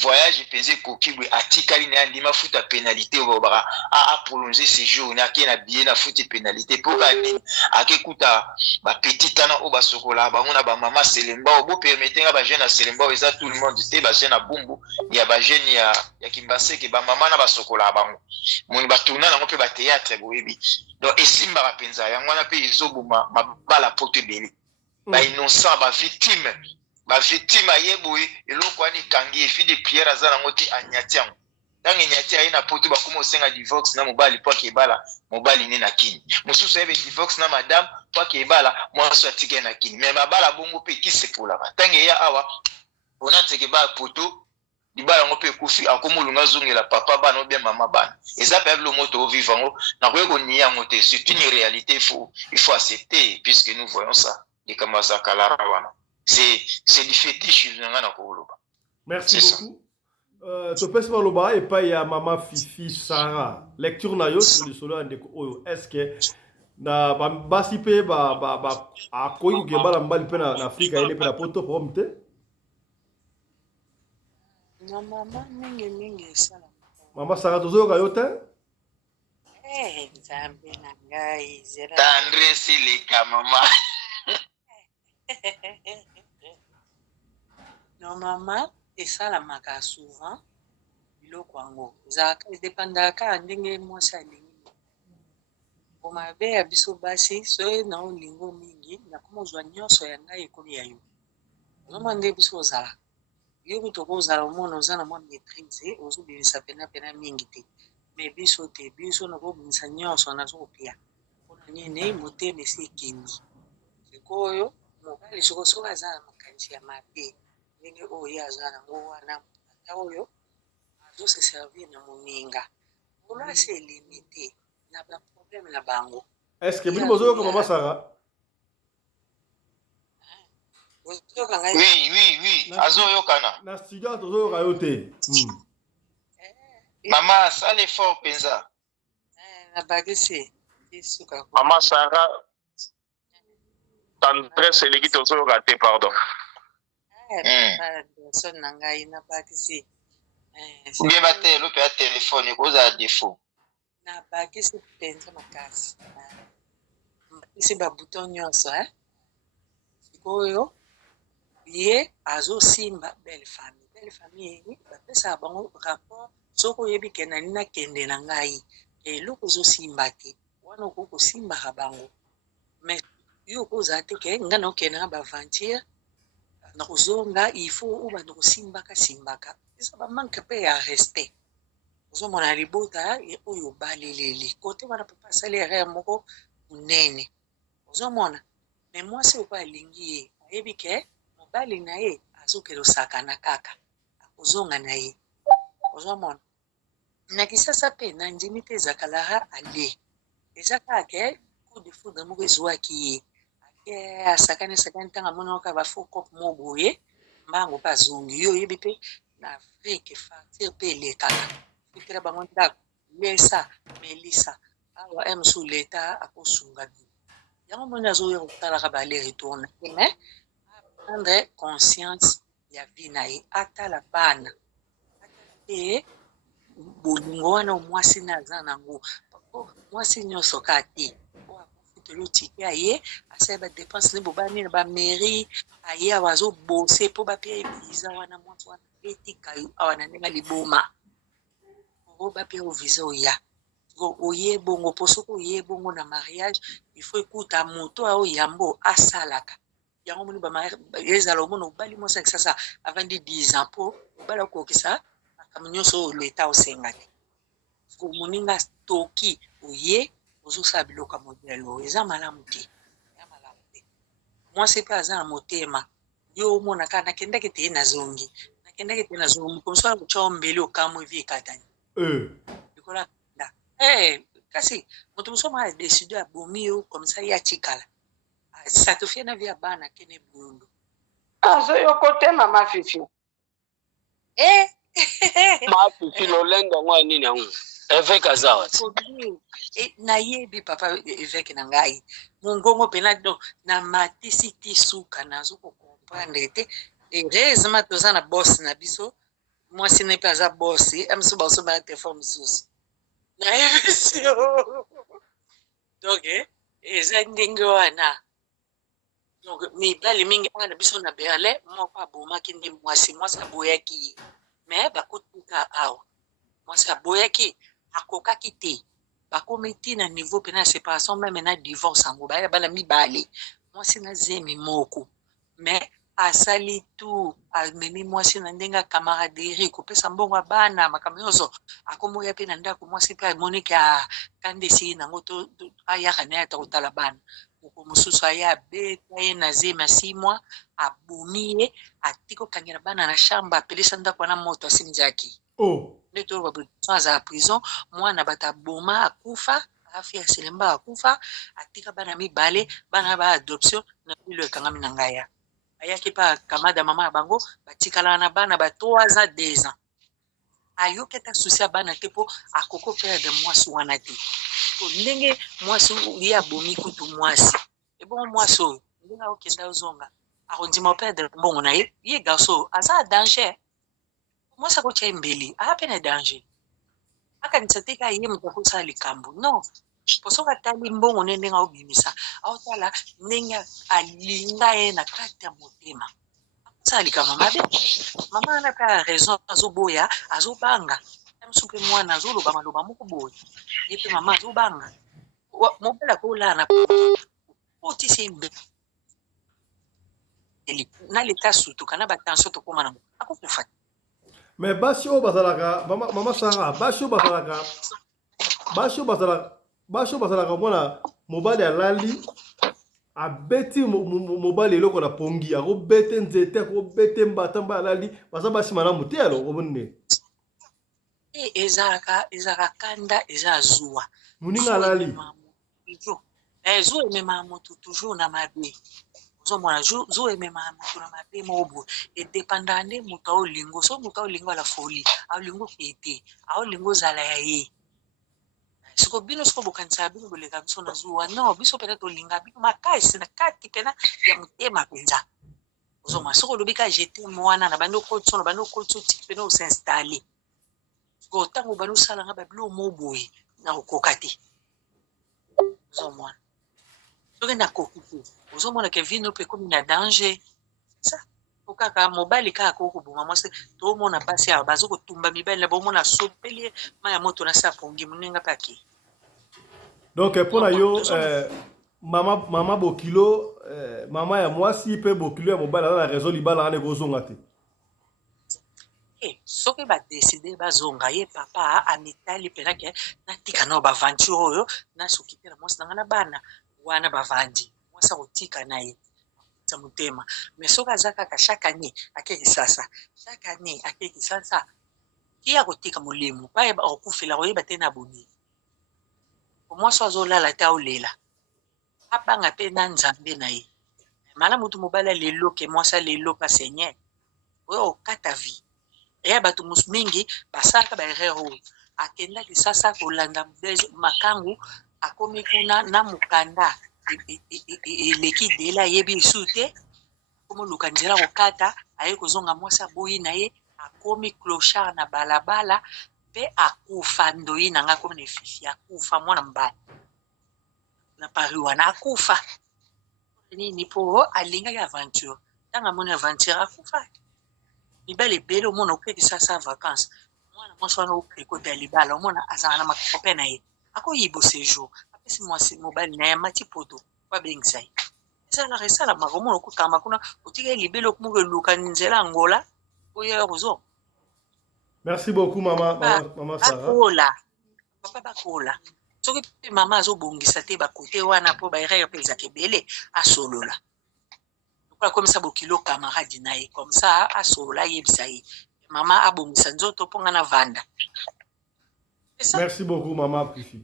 voyage penze kokibwe atikali na ndima futa pénalité obaba a prolonger séjour na ke na bien na futa pénalité pour ka ni akekuta ba petit tana o basokola bango na ba mama selemba obo permettre ba jeune selemba eza tout le monde te ba jeune bumbu ya ba jeune ya kimbase ke ba mama na basokola bango moni batuna na pe ba théâtre boyebi donc esimba ba penza yango na pe ezobuma mabala pote beli ba innocent ba victime ayeboye eloko ani kangi fi de prière azana ngoti anyatiam tangi nyatia ina poto ba kuma osenga divorce na mobali po kebala mobali ni na kini mususu ebe divorce na madame po kebala mwaso atike na kini mais babala bongo pe kisepola ba tangi ya awa ona teke ba poto libala ngo pe kufi akomulunga zongela papa bana ou bien mama bana eza pe le moto vivant na ko niya ngote c'est une réalité il faut accepter puisque nous voyons ça de Kamasa Kalara wana c'est du fétiche na koloba. Merci beaucoup. To pesa maloba et pas ya mama Fifi Sarah lecture na yo sur le solo ndeko oyo est-ce que na basi pe ba akoyi ke bala mbali pe na Afrika ile pe na poto pomte na mama mingi sana mama Sarah tozo ka yo te nzambe na ngai zera tendre silika mama non mama esalamaka souvent biloko yango ezalaka edepandaka ndenge mwasi alingi bomabe ya biso basi soki na olingo mingi nakoma ozwa nyonso ya ngai ekomi ya yo ozomona nde biso ozala yoki tokozala omona oza na mwa maîtrise ozobimisa pena mingi te mais biso te biso nakobimisa nyonso nazokopia mpona nini motema esi ekindi sikoyo mobali soki aza na makanisi ya mabe ndenge oyo aza nango wana ata oyo azose servir na moninga olo ase limité na baproblème na bango est-ce que bino bozoyoka mama Sarah Oui. Azoyokana. Na studio tozoyoka yo te. Mama, ça l'effort penza. Nabakisi. Maman Sarah, tendresse eleki tozoyoka te, pardon. Son nangai nabakisi. Bien bate lo pe téléphone koza défaut. Nabakisi penza makasi. Nabakisi ba bouton nyonso sikoyo ye azosimba belle famille bapesa bango rapport soko oyebi ke nani nakende na ngai eloko ozosimba te wana okoki kosimbaka bango mais yo okozala te ke ngai naokende na baventure na kozonga ifo obanda kosimbaka eza bamanke mpe ya respect ozomona libota oyo obaleleli kote wana papa asali erreur moko monene ozomona me mwasi oko alingi ye ayebi ke mobali na ye azokende osakana kaka akozonga na ye ozomona na kisasa mpe na ndimi mpe ezakalaka ale eza kaka ke coup de foudre moko ezwaki ye asakani ntango amonaka bafo cope mo boye mbango mpe azongi yo oyebi mpe na afrique facture mpe elekaka fikira bango ndako lesa melisa awa mosu leta akosunga bino yango moni azoya kotalaka bale retourne mais prendre conscience ya vie na ye atala bana te bolingo wana mwasi na aza nango mwasi nyonso ka te akofutela otike aye asali badepense ne bobani na bamairie aye awa azobose mpo bapia visa wana mwasi wana etika awa na ndenge liboma o bapia ovisa oya oye bongo mpo soki oye bongo na mariage il faut ekuta moto ao yambo asalaka yango moni ezala omona obali mwasi ya kisasa avandi 10 ans mpo obala okokisa makambo nyonso oyo leta osenga te moninga toki oye ozosala biloko ya modele oyo eza malamu te mwasi mpe aza na motema yo omona kaka nakendaki te nazongi komso akotya mbeli okamwe vi ekatani likola kasi moto mosusu moko adeside abomi yo komsa ye atikala satofie na vi ya bana kene bulundu azoyoko te mama fifi mafifi lolenga ngo nini yango évêque azawa nayebi papa évêque na ngai mongongo mpena do na matisi ti suka nazo kokomprendre te heureusement toza na bosi na biso mwasi ne mpe aza bosi amiso baoso bana telefone mosusu nayebisi donc eza ndenge wana donc mibali mingi awa na biso na berlin moko abomaki nde mwasi aboyaki ye me bakotika awa mwasi aboyaki akokaki te bakomi ti na niveau mpena ya séparation meme na divorce yango baya bana mibale mwasi na zemi moko me asali tu amemi mwasi na ndenge ya camaraderie kopesa mbongo ya bana makambo nyonso akomoya mpe na ndako mwasi mpe amoniki akandesi nango ayaka na ye ata kotala bana moko mosusu aye abeta ye na zemi ya 6 mois abomi ye atiki okangela bana na chambre apelisa ndako wana moto asimizaki nde to babuson aza prison mwana bato aboma akufa afi ya selemba akufa atika bana mibale bana ba adoption na bilo ekangami na ngai ayaki mpa kamada mama ya bango batikala na bana ba 3 ans 2 ans ayoki ata susi ya bana te mpo akoko perdre mwasi wana te ndenge mwasi ye abomi kutu mwasi ebongo mwasi oyo ndenge akokenda ozonga akondima operdre mbongo na ye garso oyo aza danger mwasi akotya embeli aya mpe na danger akanisa te ka ye moto akosala likambo non po soki atali mbongo ne ndenge aobimisa aotala ndenge alinga ye na kati ya motema akosala likambo mabe mama wana mpe ya raison azoboya azobanga mosu mpe mwana azoloba maloba moko boye ye mpe mama azobanga mobali akolala otisi embeli na leta sutuka na batension tokóma nango akokufa mais basi oyo bazalaka mama Sarah basi oyo bazalaka mwana mobali alali abeti mobali eloko na pongi akobete nzete akobete mbata mba alali baza basi malamu te alo obonne ezalaka kanda eza zuwa moninga alali zuwa ememaka moto toujours na mabe ozomona zo emema moto na mabe mobo edépenda nde moto aolingo so moto aolingo ala foli aolingo kete aolingo ozala ya ye siko bino siko bokanisa bino boleka biso na zuwa non biso peut-être olinga bino makasi na kati pena ya motema mpenza ozomona soko olobi ka jete mwana na bando kotso na bando kotso ti pena osinstalle siko ntango bando osalanga babilo moboye na kokoka te ozomona soki nakoki te ozomona ke vino mpe ekomi na danger sa okaka mobali kaka kokoboma mwasi tomona basi awa bazokotumba mibali na bomona asopeli maya moto na se apongi monenga mpe ake donc mpona yo mama bokilo mama ya mwasi mpe bokilo ya mobali aza na raison libala wana ekozonga te soki badeside bazonga ye papa amitali mpenake natika nao baventure oyo nasoki mpe na mwasi nanga na bana wana bavandi mwasi akotika na ye ta motema mais soki aza kaka chaque année akeki sasa chaque année akeki sasa ki akotika molemo bayeba akokufela koyeba te na boni mwasi azolala te aolela abanga mpe na nzambe na ye mala motu mobali alelo ke mwasi alelo pa seigneur oyo okata vie eya bato mingi basalaka baerreur oyo akendaki sasa kolanda makangu akomi kuna na mokanda eleki dela ayebi esu te akomoluka nzela kokata aye kozonga mwasi aboyi na ye akomi clochard na balabala mpe akufa ndoyi nanga akomi na efifi akufa mwana mobali na pari wana akufa nini mpo alingaki aventure ntango amoni aventure akufa mibali ebele omona okeki sasa vacance mwana mwasi wana ekota ya libala omona azala na makope na ye akoyiba séjour apesi mwasi mobali na ye amati poto babengisa ye esalaka esalamaka omona okokama kuna otika libele okomoka eluka nzela ngola oyo kozo merci beaucoup mama Sarah papa bakola soki mpe mama azobongisa te bakote wana mpo baerreur mpe ezaka ebele asolola akomisa bokilo camarade na ye comme ça asolola ayebisa ye mama abongisa nzoto mpo nga na vanda merci beaucoup mama Pifi.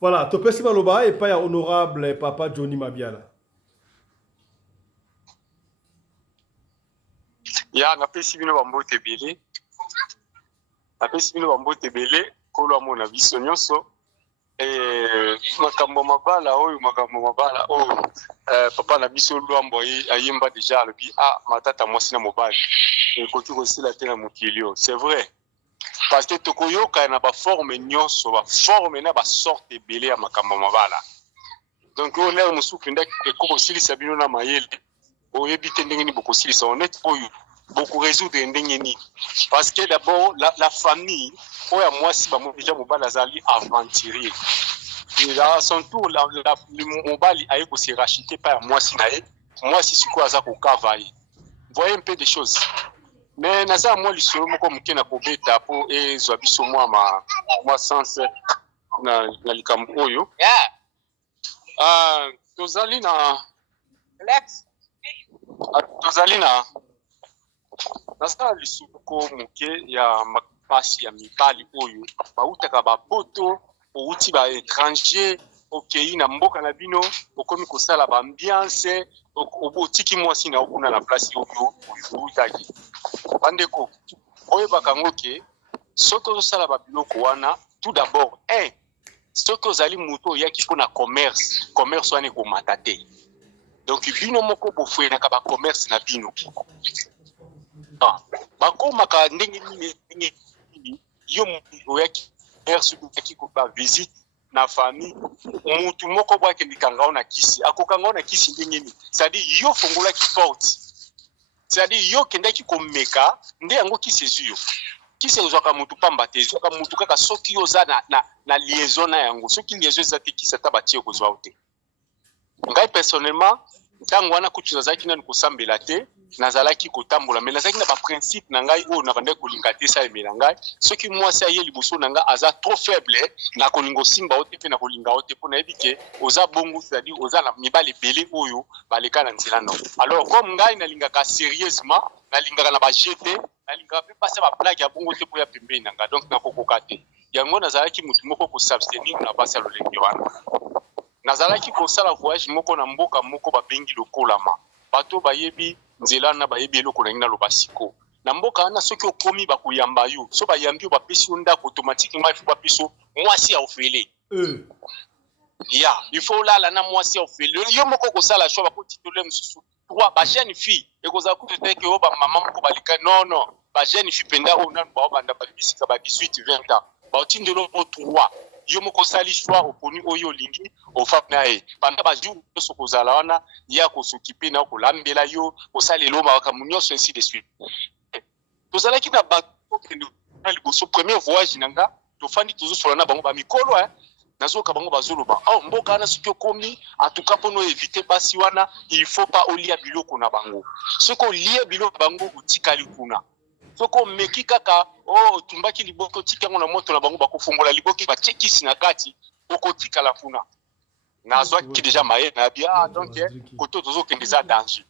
Voilà, topesi maloba epai ya honorable papa Johnny Mabiala. Ya napesi bino bambote ebele kolo amona biso nyonso makambo mabala oyo papa na biso lwambo ayemba deja alobi matata mwasi na mobali ekoki kosila te na mokili oyo c'est vrai parce que tokoyoka na baforme nyonso baforme na basorte ebele ya makambo mabala donc oyo lere mosuku nde ekokosilisa bino na mayele oyebi te ndenge nini bokosilisa honnête oyo bokorésoudre ndenge nini parce que d'abord la famille oyo ya mwasi bamo deja mobali azali aventurier à son tour mobali aye kose racheter pa ya mwasi na ye mwasi sikoyo aza kokava ye voyez un peu des choses mais naza mwa lisolo moko moke na kobeta mpo ezwa biso mwa sens na likambo oyo tozali na nasala lisuko moke ya mapasi ya mibali oyo bautaka bapoto outi ba étranger okei na mboka na bino okomi kosala ba ambiance obotiki mwasi na okuna na place oyo outaki bandeko oyebaka ngo ke soki ozosala babiloko wana tout d'abord soki ozali moto oyaki mpona commerce wana ekomata te donc bino moko bofwenaka bacommerce na bino bakomaka ndenge nini yo oyaki oyaki koba visite na famille mutu moko bwake ndikangao na kisi akokangao na kisi ndenge nini c'est-à-dire yo fongolaki porte c'est-à-dire yo kendaki komeka nde yango kisi ezwi yo kisi ezwaka mutu pamba te ezwaka mutu kaka soki oza na liaison na yango soki liaison eza te kisi ata batie kozwa te ngai personnellement ntango wana kutu nazalaki nani kosambela te nazalaki kotambola mais nazalaki na baprincipe na ngai oyo na bandaki kolinga te sa emela ngai soki mwasi aye liboso na ngai aza trop faible na kolinga osimba o te mpe na kolinga o te mpo nayebi ke oza bongo c'est-à-dire oza na mibali ebele oyo baleka na nzela no alors comme ngai nalingaka sérieusement nalingaka na bajete nalingaka mpe pasi ya bablage ya bongo te mpo ya pembeni na ngai donc nakokoka te yango nazalaki motu moko kosabstenir na basi ya lolenge wana nazalaki kosala voyage moko na mboka moko babengi lokolama bato bayebi nzela na bayebi eloko na ngi naloba siko na mboka wana soki okomi bakuyamba yo so bayambi yo bapesi yo ndako automatiquement ifo bapesi yo mwasi ya ofele ya ifo olala na mwasi ya ofele yo moko kosala choix bakotitole mosusu trois bajeune fille ekozala kutu te ke oyo bamama moko balika non bajeune fille mpenza oyo nanu baobanda babisika ba 18-20 ans baotindelo o 3 yo moko osali choix oponi oyo olingi ofami na ye panda bajour nyonso kozala wana ye akosokipe na kolambela yo kosalela makambo nyonso ainsi de suite tozalaki na bato okende na liboso premier voyage na nga tofandi tozosola na bango bamikolo nazoka bango bazoloba mboka wana soki okomi atuka mpono evite basi wana il faut pas olia biloko na bango soki olia biloko na bango otikali kuna soki omeki kaka otumbaki liboki otiki yango na moto na bango bakofungola liboki batie kisi na kati okotikala kuna nazwaki deja maye na bia donc koto tozokende eza danger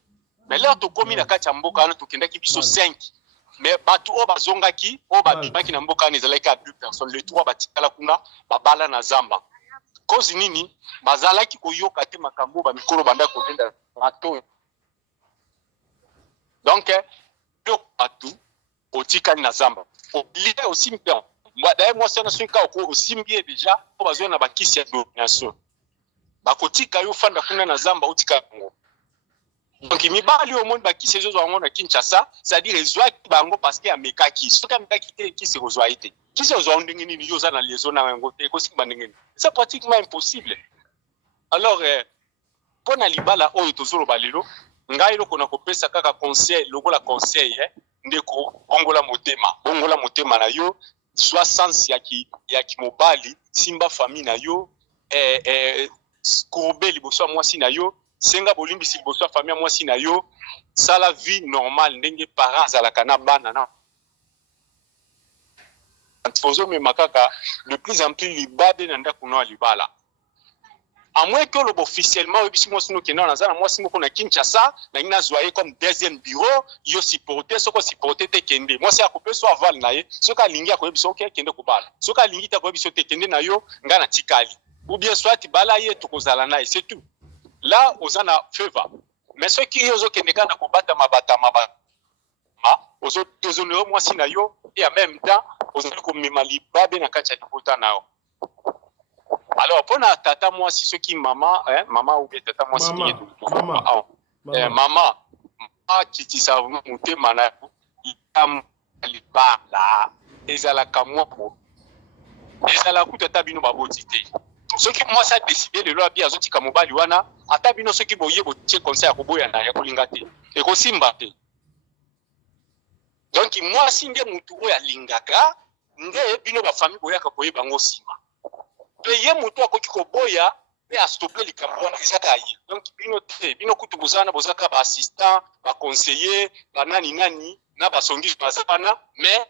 mais lelo tokomi na kati ya mboka wana tokendaki biso 5 mais bato oyo bazongaki oyo babimaki na mboka wana ezalaki ya 2 personnes les 3 batikala kuna babala na zamba kozi nini bazalaki koyoka te makambo bamikolo banda kobenda bato donc yo bato otikali na zamba olie aussi mpe d'ailleurs mwasi wana soki kaka osimbi ye deja po bazwa na bakisi ya domination bakotika yo fanda kuna na zamba otika yango donc mibali omoni bakisi ezozwa yango na Kinshasa c'est-à-dire ezwaki bango parce que amekaki soki amekaki te kisi ekozwa ye te kisi ozwa ndenge nini yo oza na liaison na yango te ekosimba ndenge nini c'est pratiquement impossible alors mpo na libala oyo tozoloba lelo ngai eloko na kopesa kaka conseil lokola conseil ndeko bongola motema na yo zwa sansi ya kimobali simba famille na yo kourbe liboso ya mwasi na yo senga bolimbisi liboso ya famille ya mwasi na yo sala vie normale ndenge parent azalaka na bana na tozomema kaka de plus en plus libabe na ndako na libala à moins que le officiellement obisi mwasi no kena naza na mwasi moko na Kinshasa na ngina zoyer comme deuxième bureau yo supporter soko supporter te kende mwasi akopeso aval na ye soka lingi akoyebiso ke kende kobala soka lingi ta koyebiso te kende na yo ngana tikali ou bien soit bala ye tokozala na c'est tout là ozana favor mais ceux qui yozo kende kana kobata mabata ozo tozonero mwasi na yo et en même temps ozali komema libabe na kati ya libota na yo. Alors, pour na tata moi si ceux qui maman ou bien tata moi si maman qui ti sa monter mana ikam libala ezala kamwa po ezala ku tata bino baboti te ceux qui moi ça décider de loi bien azoti kamobali wana ata bino ceux qui boye botie conseil ko boya na ya kolinga te e ko simba te donc moi si nde mutu oyo alingaka nde bino ba famille boya ka koyeba ngo simba ye mutu akoki koboya pe astope likambo wana ezaka ye donc bino kutu bozana bozaka ba assistant ba conseiller ba nani na ba songi bazana mais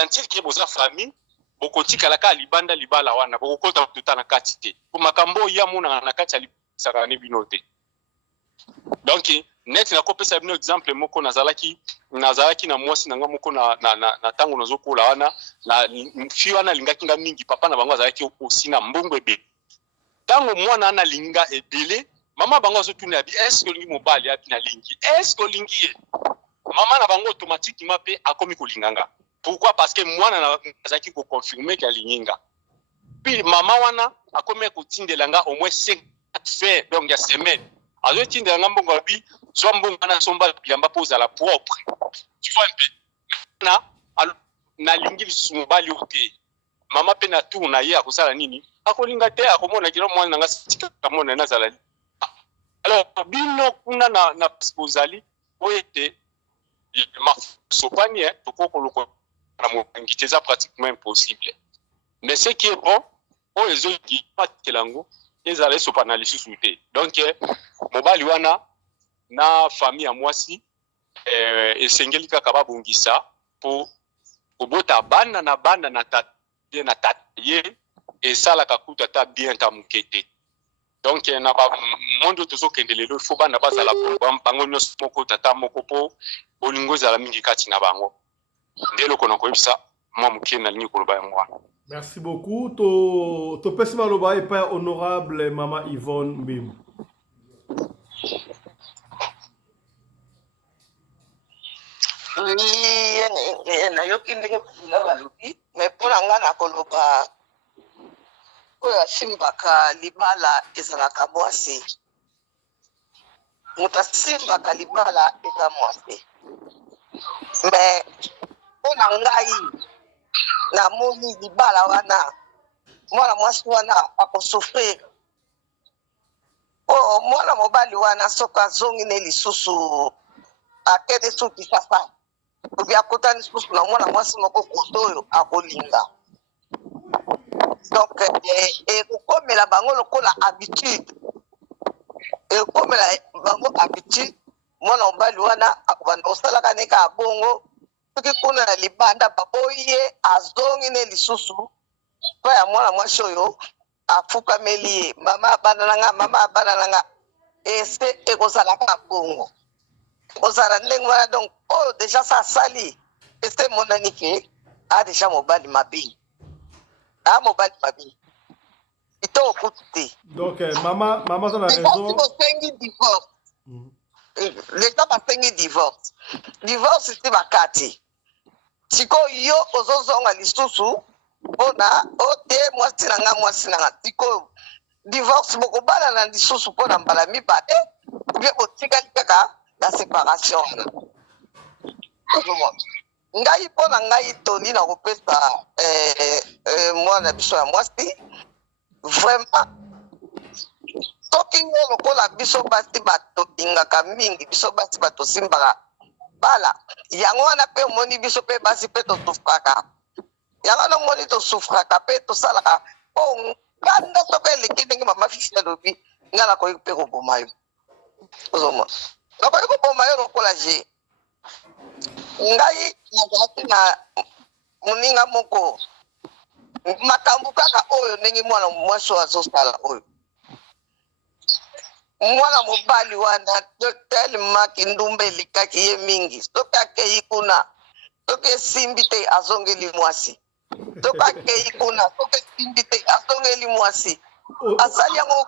antil ke boza famille bokotika la ka libanda libala wana bokota tutana kati te po makambo ya mona na kati ya lisaka ne bino te donc net na kopesa bino exemple moko nazalaki na mwasi nanga moko na tango nazokola wana na fi wana lingaki nga mingi papa na bango azalaki aussi na mbongo ebe tango mwana ana linga ebele mama bango azotuna bi est-ce que lingi mobali abi na lingi est-ce que lingi mama na bango automatiquement pe akomi kolinganga pourquoi parce que mwana na azaki ko confirmer que alinga puis mama wana akomi ko tindelanga au moins 5 fois donc ya semaine azo tindelanga mbongo abi so mbongo na somba biamba poza la propre tu vois un peu na lingi lisumobali ote mama pe na tourna ye akosala nini akolinga te akomona kilo mwana nga sika kamona na zala alors bino kuna na posali oyete ma sopani toko loko na mongi c'est pratiquement impossible mais ce qui est bon o ezo ki patelango ezala sopana lisusu te donc mobali wana na famille ya mwasi esengeli kaka babongisa po kobota bana na tata ye esalaka kuta ta bien ta mukete donc na ba mondo tozokende lelo fo bana bazala bango nyonso moko tata moko po bolingo ezala mingi kati na bango ndelo kona koyebisa mwa mukene na lingi koloba yango wana Merci beaucoup. To pesi maloba et pas honorable Mama Yvonne Mbimbo. Oui, nayoki ndenge mpuna balobi me mpona nga na koloba oyo asimbaka libala ezalaka mwasi moto asimbaka libala eza mwasi me mpona ngai namoni libala wana mwana mwasi wana akosofrir o mwana mobali wana soki azongi ne lisusu akende suki sasa obi akotani lisusu na mwana mwasi moko koto oyo akolinga donc ekokomela bango lokola habitude ekokomela bango habitude mwana mobali wana akobanda kosalaka ne kaka bongo soki kuna na libanda baboyi ye azongi ne lisusu mpo ya mwana mwasi oyo afukameli ye mama abana na nga ese ekozalaka bongo ekozala ndenge wana donc oyo deja sa asali ese emonani ke adeja mobali mabe mobali mabe kitoko kutu te Donc mama ça a raison. bosengi divorce leta basengi divorce ti bakati sikoyo yo ozozonga lisusu mpona ote mwasi na nga sikoyo divorce bokobala na lisusu mpona mbala mibale ubie botikali kaka na séparation wana ngai mpona ngai toni na kopesa mwana biso ya mwasi vraiment soki ngo lokola biso basi batolingaka mingi biso basi batosimbaka bala yango wana mpe omoni biso mpe basi mpe tosufraka yango wana omoni tosufraka mpe tosalaka mpo kanda soki eleki ndenge mama fisi alobi nga nakoki mpe koboma yo ozomona nakoki koboma yo lokola je ngai nazalaki na moninga moko makambo kaka oyo ndenge mwana mwasi oyo azosala oyo mwana mobali wana telemaki ndumba elikaki ye mingi soki akei kuna soki esimbi te azongeli mwasi soki akei kuna soki esimbi te azongeli mwasi asali yango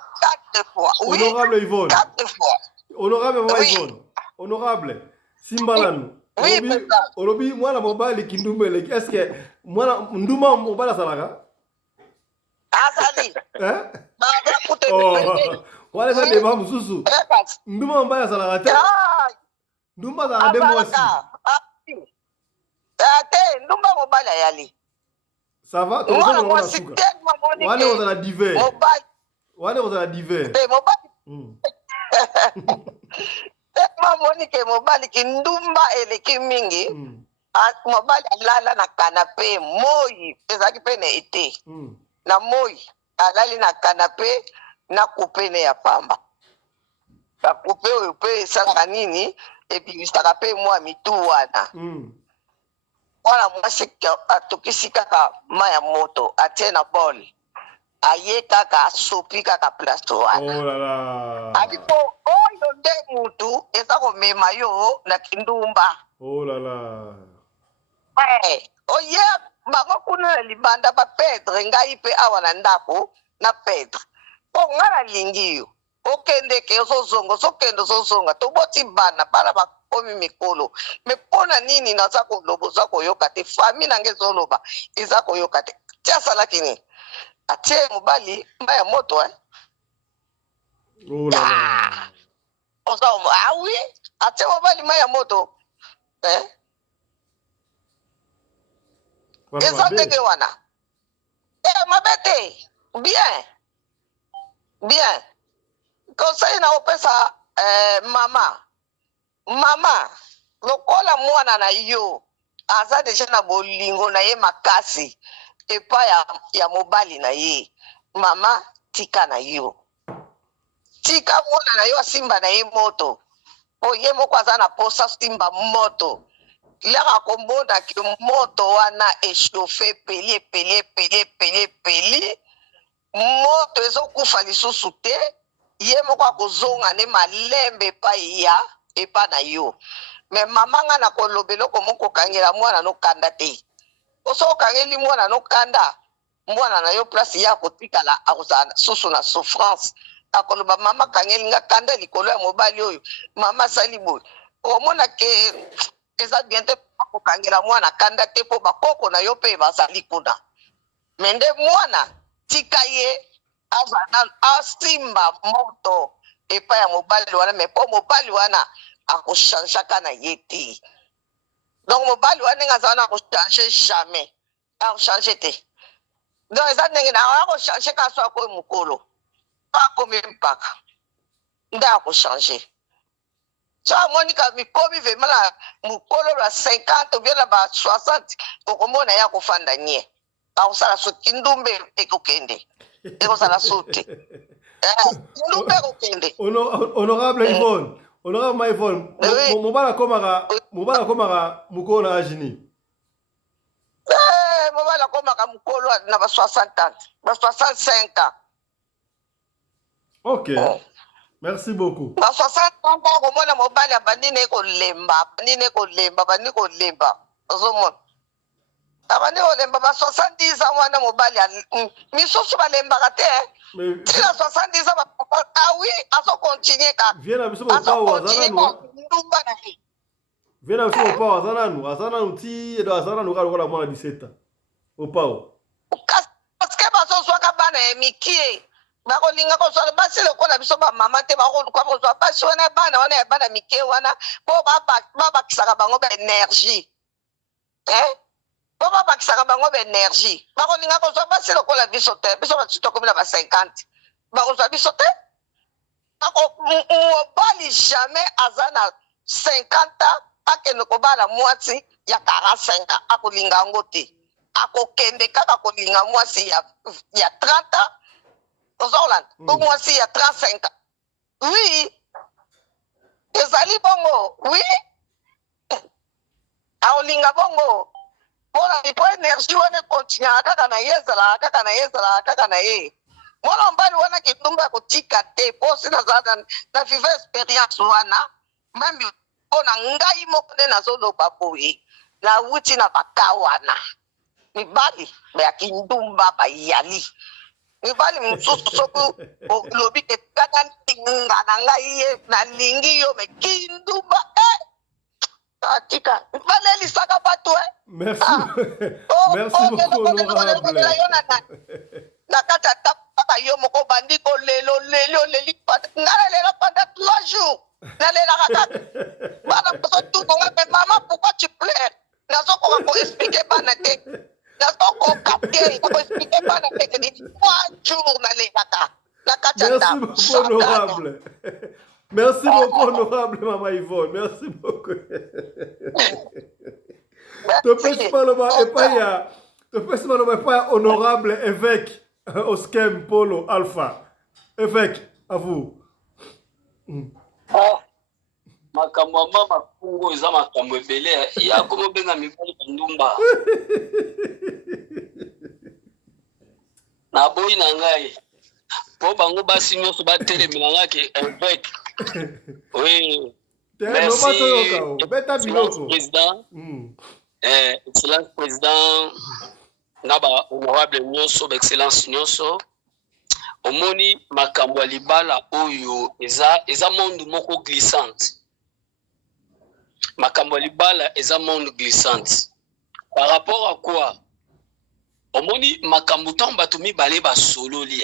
4 fois Honorable Yvonne. 4 fois Honorable Mama Oui. Yvonne. Honorable Simbalanu. Oui, président. Olobi mwana mobali kindumba eleki. Est-ce que mwana nduma mobali asalaka? azali Hein? baza kute Oh. Wale sa deba mususu. Nduma mobali asalaka te. Nduma za ade mwasi. te ndumba mobali ayali Ça va? mwana mwasi tellement moni Wale ozala divers. mobali Wale ozala divers. te mobali Mm. tellement moni ke mobali ki ndumba eleki mingi Mm. mobali alala na kanape moi ezalaki mpe na ete Mm. na moi alali na kanape na kupe ne ya pamba bakupe oyo mpe esalaka nini ebimisaka mpe mwa mitu wana Mm. mwana mwasi atokisi kaka ma ya moto atie na bol aye kaka asopi kaka place wana Oh là là. aliko oyo nde mutu eza komema yo na kindumba Oh là là. oye bango kuna na libanda bapedre ngai mpe awa na ndako na pedre mpo nga nalingi yo okendeke ozokende ozozonga toboti bana bakomi mikolo me mpona nini naza koloba oza koyoka te fami nange ezoloba eza koyoka te ti asalaki nini atie mobali mba ya moto Oh là là. oui atie mobali ma ya moto eza ndenge wana mabe te bien conseil na opesa mama lokola mwana na yo aza deja na bolingo na ye makasi epai ya mobali na ye mama tika na yo tika mwana na yo asimba na ye moto po ye moko aza na posa simba moto laka komona ke moto wana echauffe peli moto ezokufa lisusu te ye moko akozonga ne malembe epa na yo me mama nga na koloba eloko moko okangela mwana nokanda te oso okangeli mwana nokanda mwana na yo place ya kotikala akozala susu na souffrance akoloba mama kangelinga kanda likolo ya mobali oyo mama asali boye omona ke eza bien te kokangela mwana kanda te mpo bakoko na yo mpe bazali kuna me nde mwana tika ye azana asimba moto epai ya mobali wana me mpo mobali wana akochangeaka na ye te donc mobali wana ndenge aza wana akochange jamais akochange te donc eza ndenge na akochange kaka so akoyi mokolo akomi mpaka nde akochange so amoni ka mikomi vraimen na mokolo na 50 obie na ba 60 okomona ye akofanda nie akosala so kindumbe ekokende ekozala so te kindumbe ekokende honorable Yvonne honorable Yvonne mobala komaka mokolo na agini mobala komaka mokolo na ba 60 ans ba 65 ans. Ok, merci beaucoup. Ba 60 ans komona mobali abandi ne kolemba bandi kolemba ozomona abandi kolemba ba 70 ans wana mobali misusu balembaka te tina 70 ans oui aso continue ka viens biso popawa azananu ti edo azananu ka lokola mwana 17 ans opawa parce que bazozwaka bana ya mikie bakolinga kozwa basi lokola biso bamama te bakoluka kozwa basi wana bana wana ya bana mike wana mpo babakisaka bango baénergie mpo babakisaka bango baénergie bakolinga kozwa basi lokola biso te biso basi tokomi na ba 50 bakozwa biso te mobali jamais aza na 50 ans akende kobala mwasi ya 45 ans akolinga yango te akokende kaka kolinga mwasi ya 30 ans ozolanda po mwasi ya 35 ans oui ezali bongo oui aolinga bongo mpona ipo énergie wana ekontinuaka kaka na ye ezalaka kaka na ye mwana mobali wana kindumba kotika te mpo si nazala na vive expérience wana meme mpona ngai moko nde nazoloba boye nawuti na baka wana mibali ya kindumba bayali mibali mosusu soki olobi ke kaka ndinga na ngai ye nalingi yo me kindumba tika mibali elisaka bato merci beaucoup honorable yo na kati ya kaka yo moko bandi kolelo oleli nga nalela pendant 3 jours nalelaka kaka bana kozotukonga me mama pourquoi tu pleures nazokoka koexplike bana te nazokoka te nakoexplike bana te kedi 3 jours nalelaka na kati ya ndako honorable merci beaucoup honorable mama Yvonne merci beaucoup topesi maloba epai ya honorable évêque Oskem Polo Alpha évêque à vous. Makambo ya mama kungo eza makambo ebele ya komobenga mibali bandumba na boyi na ngai po bango basi nyonso batelemela nga ke évêque oui excellence président na ba honorable nyonso ba excellence nyonso omoni makambo ya libala oyo eza monde moko glissante makambo ya libala eza monde glissante par rapport à quoi omoni makambo ntango bato mibale basololi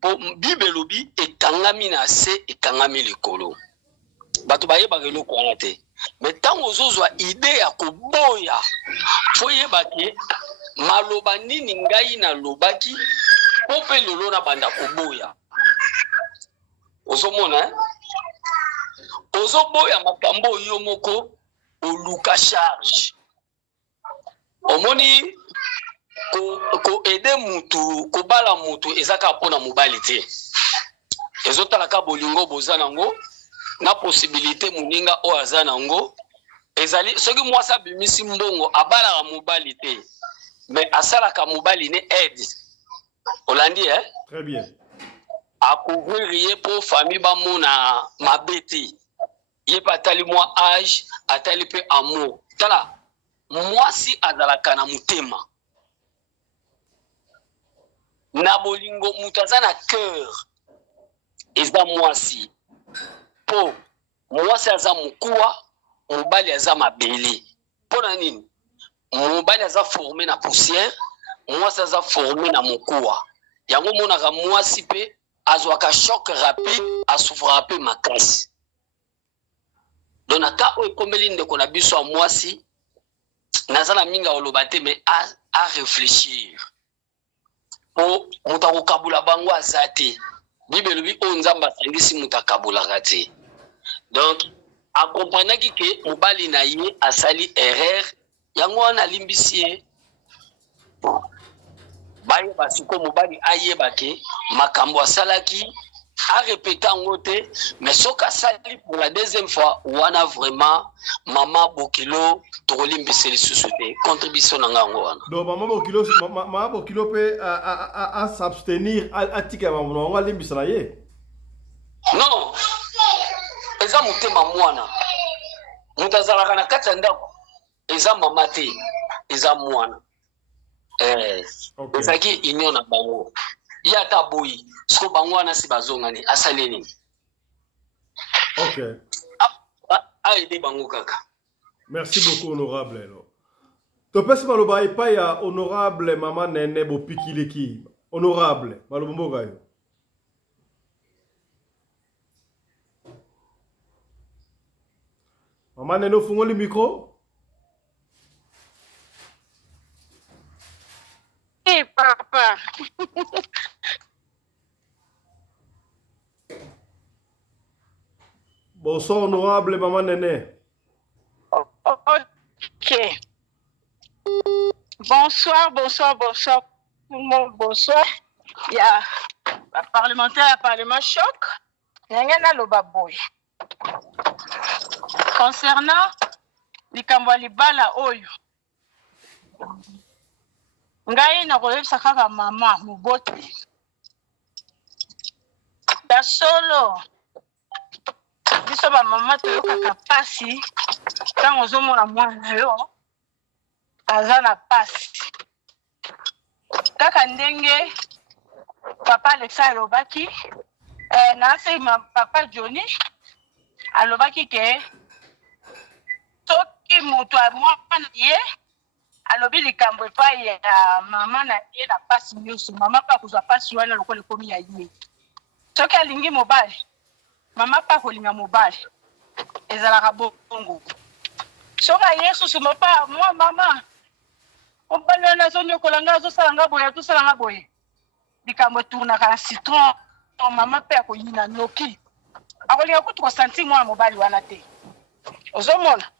po bible elobi ekangami na se ekangami likolo bato bayebaka eloko wana te me ntango ozozwa ide ya koboya fo yeba ke maloba nini ngai nalobaki po mpe lelo na banda koboya ozomona ozoboya makambo oyo moko oluka charge omoni koede mutu kobala mutu eza kaka mpona mobali te ezotalaka bolingo boza nango na possibilité moninga oyo aza nango ezali soki mwasi abimisi mbongo abalaka mobali te mais asalaka mobali ne aide olandi très bien akouvrir ye po famille bamona mabe te ye mpe atali mwa age atali mpe amour tala mwasi azalaka na motema na bolingo mutu aza na cœur eza mwasi po mwasi aza mokuwa mobali aza mabele mpona nini mobali aza formé na poussière mwasi aza formé na mokuwa yango monaka mwasi mpe azwaka choc rapide asouffraka mpe makasi donc na ka oyo ekomeli ndeko na biso ya mwasi naza na mingi oloba te mais à réfléchir po moto akokabula bango aza te bible elobi oyo nzambe asangisi moto akabulaka te donc akomprenaki ke mobali na ye asali erreur yango wana alimbisi ye bayeba siko mobali ayeba ke makambo asalaki arépété yango te mais soki asali pour la deuxième fois wana vraiment mama bokilo tokolimbisa lisusu te contribution na ngango wana donc mama bokilo mpe s'abstenir atika mamono yango alimbisa na ye non eza motema mwana moto azalaka na kati ya ndako eza mama te eza mwana ezalaki union na bango ye ata boyi soko bango wana si bazongani asali nini aide bango kaka. Merci beaucoup honorable. Topesi maloba epai ya honorable mama nene bopikileki honorable maloba mboka yo mama nene ofungoli micro. Hey, papa. Bonsoir honorable maman Nene. Ok. Bonsoir. Tout le monde, bonsoir. Il y a un parlementaire à Parlement choc. Il y a un lobaboy. Concernant likambo libala oyo. Ngai na koyebisa kaka mama mubote. Da solo. Biso ba mama toyokaka pasi ntango ozomona mwana yo aza na pasi kaka ndenge papa Alexa alobaki nase papa Johnny alobaki ke soki moto amwana ye alobi likambo epai ya mama na ye na pasi nyonso mama mpe akozwa pasi wana lokola ekomi ya ye soki alingi mobali mama pa kolinga mobali ezalaka bongo soka yesu sumopa mwa mama mobali na zonyokola nga azosala nga boye likambo eturnaka na citron mama pe akoyina noki akolinga kutu kosanti mwa mobali wana te ozomona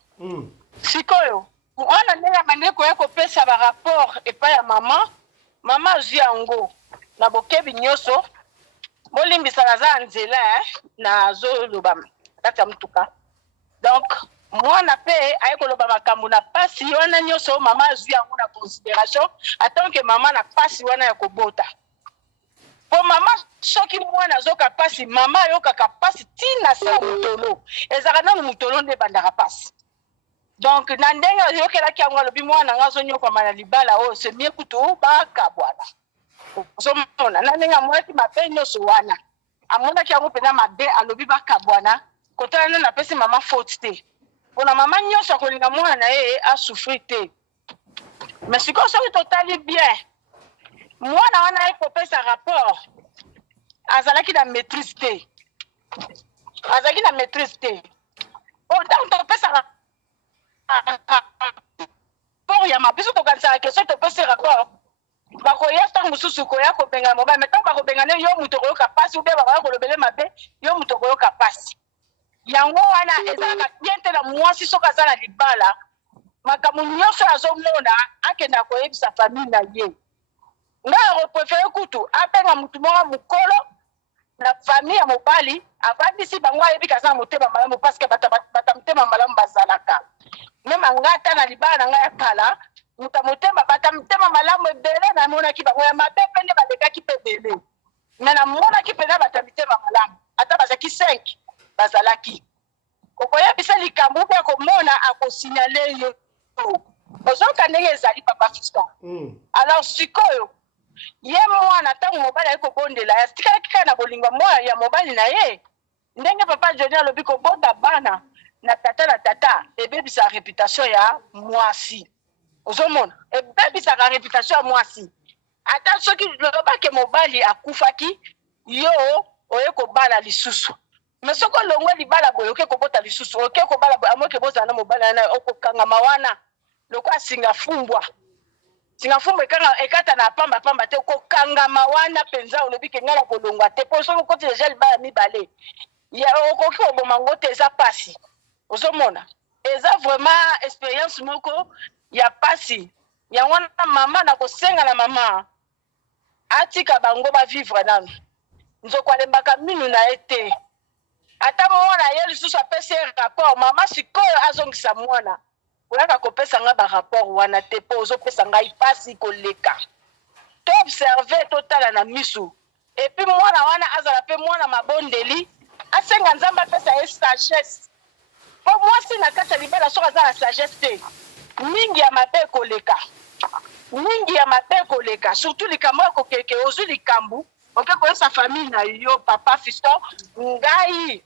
sikoyo wana ndenge abandeki koya kopesa barapport epai ya mama azwi yango na bokebi nyonso bolimbisa naza nzela na zoloba kati ya mutuka donc mwana pe aye koloba makambo na pasi wana nyonso mama azwi yango na considération atanke mama na pasi wana ya kobota po mama soki mwana azoka pasi mama ayokaka pasi tina sa mutolo ezaka nanu mutolo nde bandaka pasi donc na ndenge ayokelaki yango alobi mwana nga azonyokama na libala oyo semie kutu bakabwana ozomona na ndenge amonaki mabe nyonso wana amonaki yango mpena mabe alobi bakabwana kotala nde napesi mama faute te mpona mama nyonso akolinga mwana na ye asouffri te mais sikoyo soki totali bien mwana wana ye kopesa rapport azalaki na maîtrise te ntango topesa rapport ya mabe so tokanisaka question topesi rapport bakoya ntango mosusu koya kobenga mobali me ntango bakobenga ne yo moto okoyoka pasi ube bakoya kolobele mabe yo moto okoyoka pasi yango wana ezalaka bien te na mwasi soki aza na libala makambo nyonso azomona akenda koyebisa famille na ye ngai akoprefere kutu abenga motu moko mokolo na famille ya mobali avandisi bango ayebi kaza na motema malamu parceke bata motema malamu bazalaka meme ngai ata na libala na ngai ya kala muta motema bata motema malamu ebele namonaki bango ya mabe mpe nde balekaki mpe ebele me namonaki mpena bata mitema malamu ata bazalaki 5 bazalaki okoyebisa likambo mpe akomona akosignale yo ozoka ndenge ezali papa fiston alors sikoyo ye mwana ntango mobali ayi kobondela atikalaki kaka na bolingo moya ya mobali na ye ndenge papa Johnny alobi kobota bana na tata ebebisa réputation ya mwasi ozomona ebebisaka réputation ya mwasi ata soki lobake mobali akufaki yo oye kobala lisusu mais soko longwe libala boye oke kobota lisusu oke kobala boye amoke bozala na mobali na okokangama wana loko asinga fumbwa ekata na pamba te kokangama wana penza olobi ke ngala kolongwa te po soki okoti deja libala mibale ya okoki koboma ngo te eza pasi ozomona eza vraiment expérience moko ya pasi ya wana mama na kosenga na mama atika bango bavivre nano nzoko alembaka minu na ye te ata mwana ye lisusu apesi rapport mama sikoyo azongisa mwana oyaka kopesa nga barapport wana te mpo ozopesa ngai pasi koleka to observe totala na misu epuis mwana wana azala mpe mwana mabondeli asenga nzambe apesa ye sagesse mpo mwasi na kati ya libala soki aza na sagesse te mingi ya mabe koleka surtout likambo ya kokeke ozwi likambo oke koyesa famille na yo papa fiston ngai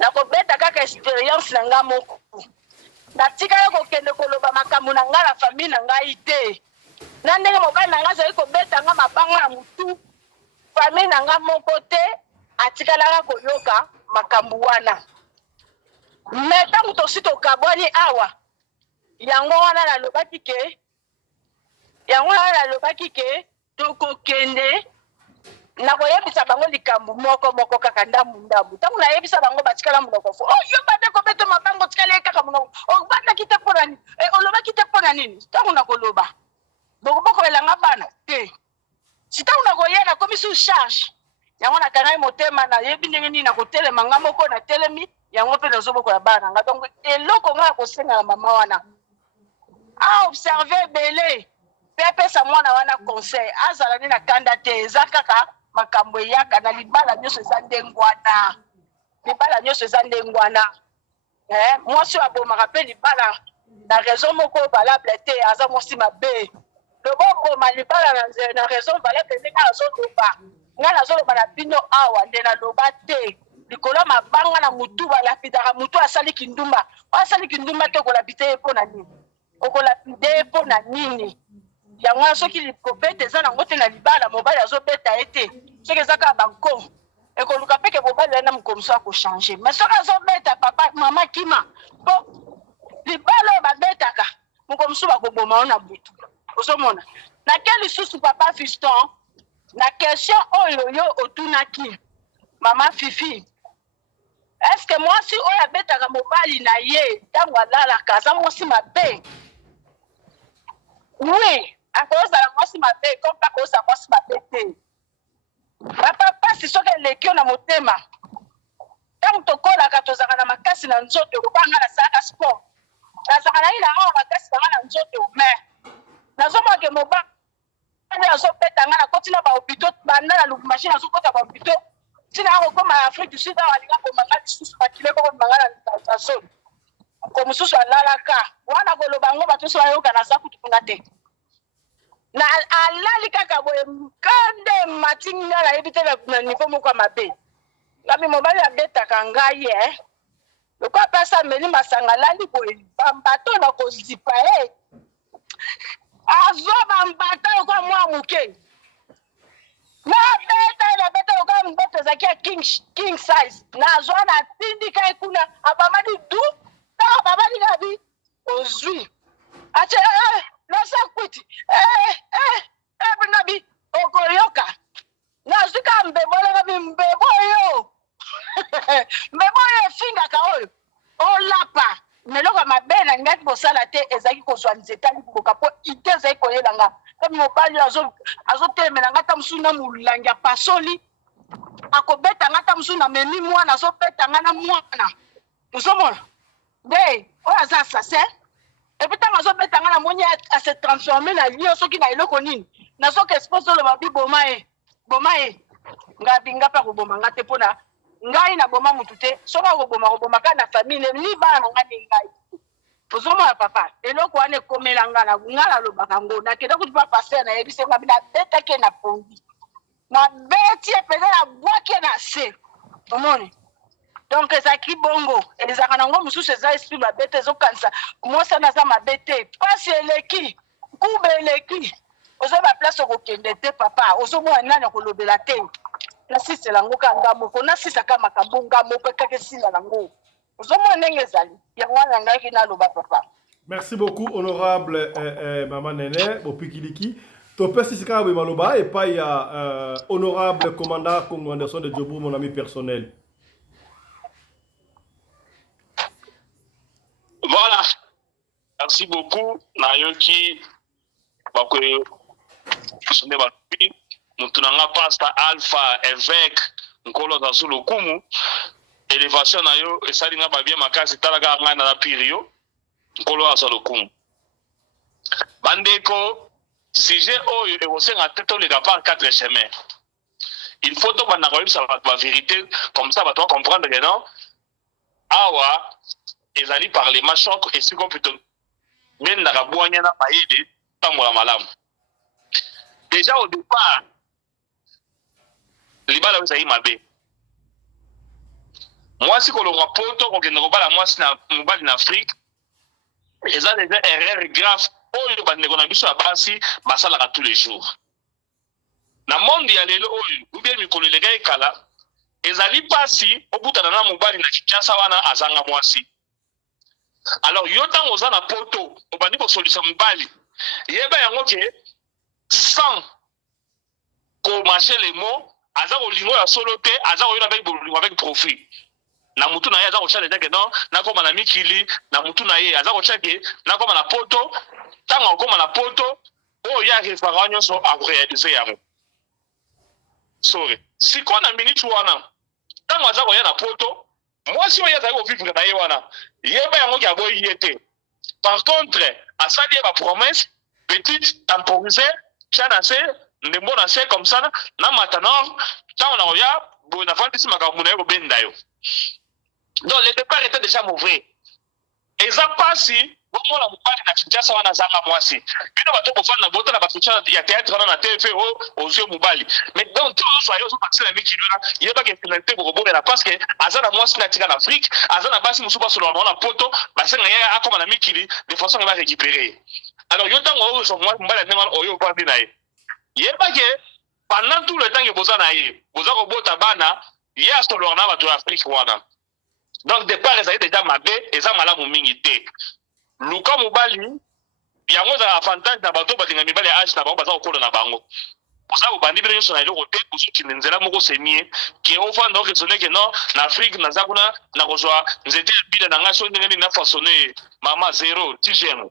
nakobeta kaka expérience na nga moko natikala kokende koloba makambo na nga na famille na ngai te na ndenge mobali na nga azali kobeta nga mabanga na mutu famille na nga moko te atikalaka koyoka makambo wana me ntango tosi tokabwani awa yango wana nalobaki ke tokokende na koyebisa bango likambo moko kaka ndambu ntango nayebisa bango batikala monoko fo yo bande kobeta mabango tikala ye kaka monoko obandaki te mpo na nini olobaki te mpo na nini ntango nakoloba bokobelanga bana te sitango nakoye nakomi sous charge yango nakangai motema nayebi ndenge nini nakotelema nga moko natelemi yango mpe nazobokola bana nga donc eloko nga ya kosenga na mama wana aobserve ebele mpe apesa mwana wana conseil azala nde na kanda te eza kaka makambo eyaka na libala nyonso eza ndengwana mwasi oyo abomaka mpe libala na raison moko valable te aza mwasi mabe loboboma libala na raison valable nde nga nazoloba na bino awa nde naloba te likolo ya mabanga na mutu balapidaka mutu asali kindumba te okolapide ye mpo na nini okolapide ye mpo na nini yango wana soki kobeta eza nango te na libala mobali azobeta ye te soki eza kaka banko ekoluka mpeke mobali na mokomiso akochange mais soki azobeta papa mama kima mpo libala oyo babetaka mokomiso bakoboma o na butu ozomona na ke lisusu papa fiston na question oyo yo otunaki mama fifi eske mwasi oyo abetaka mobali na ye ntango alalaka aza mwasi mabe oui akozala mwasi mabe kompa kozala mwasi mabe te papa pasi soki eleki yo na motema ntango tokolaka tozalaka na makasi na nzoto lobanga nasalaka sport nazalaka na ye na awa makasi nanga na nzoto mais nazomoke mobali azobeta nga nakoti na bahopito banda na lubumashine azokota bahopito ntina akokoma ya afrique du sud awa alinga komanga lisusu bakile kokomanga na zone ko mosusu alalaka wana koloba yango bato nyonso bayoka naza kutukunga te na alali kaka boye kande matinga nayebi te na niveau moko ya mabe ngami mobali abetaka ngai loko apesa ameli masanga alali boye bambato na kozipa azwa bambata lokola mwa moke nabeta lokola mbeto ezalaki ya king size nazwa natindika ye kuna abamadi du ntango abamadi ngabi ozwi atie nasa kwiti ngabi okoyoka nazwi ka mbebola ngabi mbebo oyo mbebo oyo efingaka oyo olapa meloko ya mabe na ngaki kosala te ezalaki kozwa nzete aliboka mpo ide ezali koyelanga kami mobali azotelemela nga ta mosusu na molangi ya pasoli akobeta nga ta mosusu na memi mwana azobeta nga na mwana ozomona nde oyo aza assassin epuis ntango azobeta nga na moni ase transforme na lio soki na eloko nini nazoka espose oloba bi boma ye nga binga mpe akoboma nga te mpona ngai na boma mutu te soki akoboma kaka na famille ni bana na nga ni ngai ozomona papa eloko wana ekomelanga na ngala lobaka ngo nakende kuti pa paster nayebise ngabi nabetaki na pongi nabeti epeza nabwaki na se omoni donc ezalaki bongo ezalaka nango mosusu eza esprit babete ezokanisa mwasi wana aza mabe te pasi eleki kube eleki ozo baplace okokende te papa ozomona nani akolobela te nasisela yango ka ngamoko nasisaka makambo ngamoko ekaka esinda nango ozomona ndenge ezali yango wana ngaki naloba papa. Merci beaucoup honorable Maman Nene Bopikiliki. Topesi sika we maloba et pas ya honorable commandant Congo Anderson de Djobo, mon ami personnel. Voilà. Merci beaucoup. Nayoki bakoye sonde bapi mutunanga pastor Alpha évêque nkolo za sulukumu élévation nayo esalinga babie makasi talaga ngana na pirio nkolo za sulukumu bandeko sujet oyo ekosenga teto le par quatre chemins. Il faut donc bana koyebisa la vérité comme ça bato comprendre que non awa ezali parlement choc et si plutôt ben na kabwanya na paide tambola malamu. Déjà au départ libala ezali mabe. Moi si kolonga poto kokende kobala mwasi na mobali na Afrique eza déjà erreur grave oyo bandeko na biso ya basi basalaka tous les jours. Na monde ya lelo oyo ubie mikolo lega ekala ezali pasi obutana na mobali na Kinshasa wana azanga mwasi. Alors yo tango oza na poto obandi kosolisa mobali yeba yango ke sans marcher les mots aza kolingo ya solo te aza koyona avec profit na mutu na ye aza kocha déjà que non na koma na mikili na mutu na ye aza kocha ke na koma na poto tango okoma na poto oyo ya restaurant nyonso akoréaliser yango. Sorry siko na minute wana tango aza koya na poto mwasi oyo azali kovivre na ye wana yeba yango ki aboyi ye te. Par contre asali ye ba promesse petite temporiser chanase ndembo na se comme ça na matanor tango na oya boye na fandisi makambo na ye kobenda yo. Donc le départ était déjà mauvais. Eza pasi bomona mobali na Kinshasa wana zanga mwasi bino bato bofana na bota na baficha ya théâtre na TV aux yeux mobali mais donc tout ça yo so passer na mikiluna yeba ke finalité bokobola na parce que azana mwasi na tika na Afrique azana basi musuba solo na poto basenga ya akoma na mikili de façon va récupérer. Alors yo tango oyo so mwasi mbala ndema oyo kwa bina ye yeba ke pendant tout le temps que bozana ye bozako bota bana ya solo na bato ya Afrique wana. Donc départ ezali déjà mabe eza malamu mingi te. Luka mobali yango za avantage na bato balinga mibali ya age na bango baza kokola na bango. Posa obandi bino nyonso na eloko te kozokende nzela moko semie ke ofanda okesone ke non na Afrique naza kuna na kozwa nzete ya bile na ngai so ndenge nini na façonner mama zero tigemo.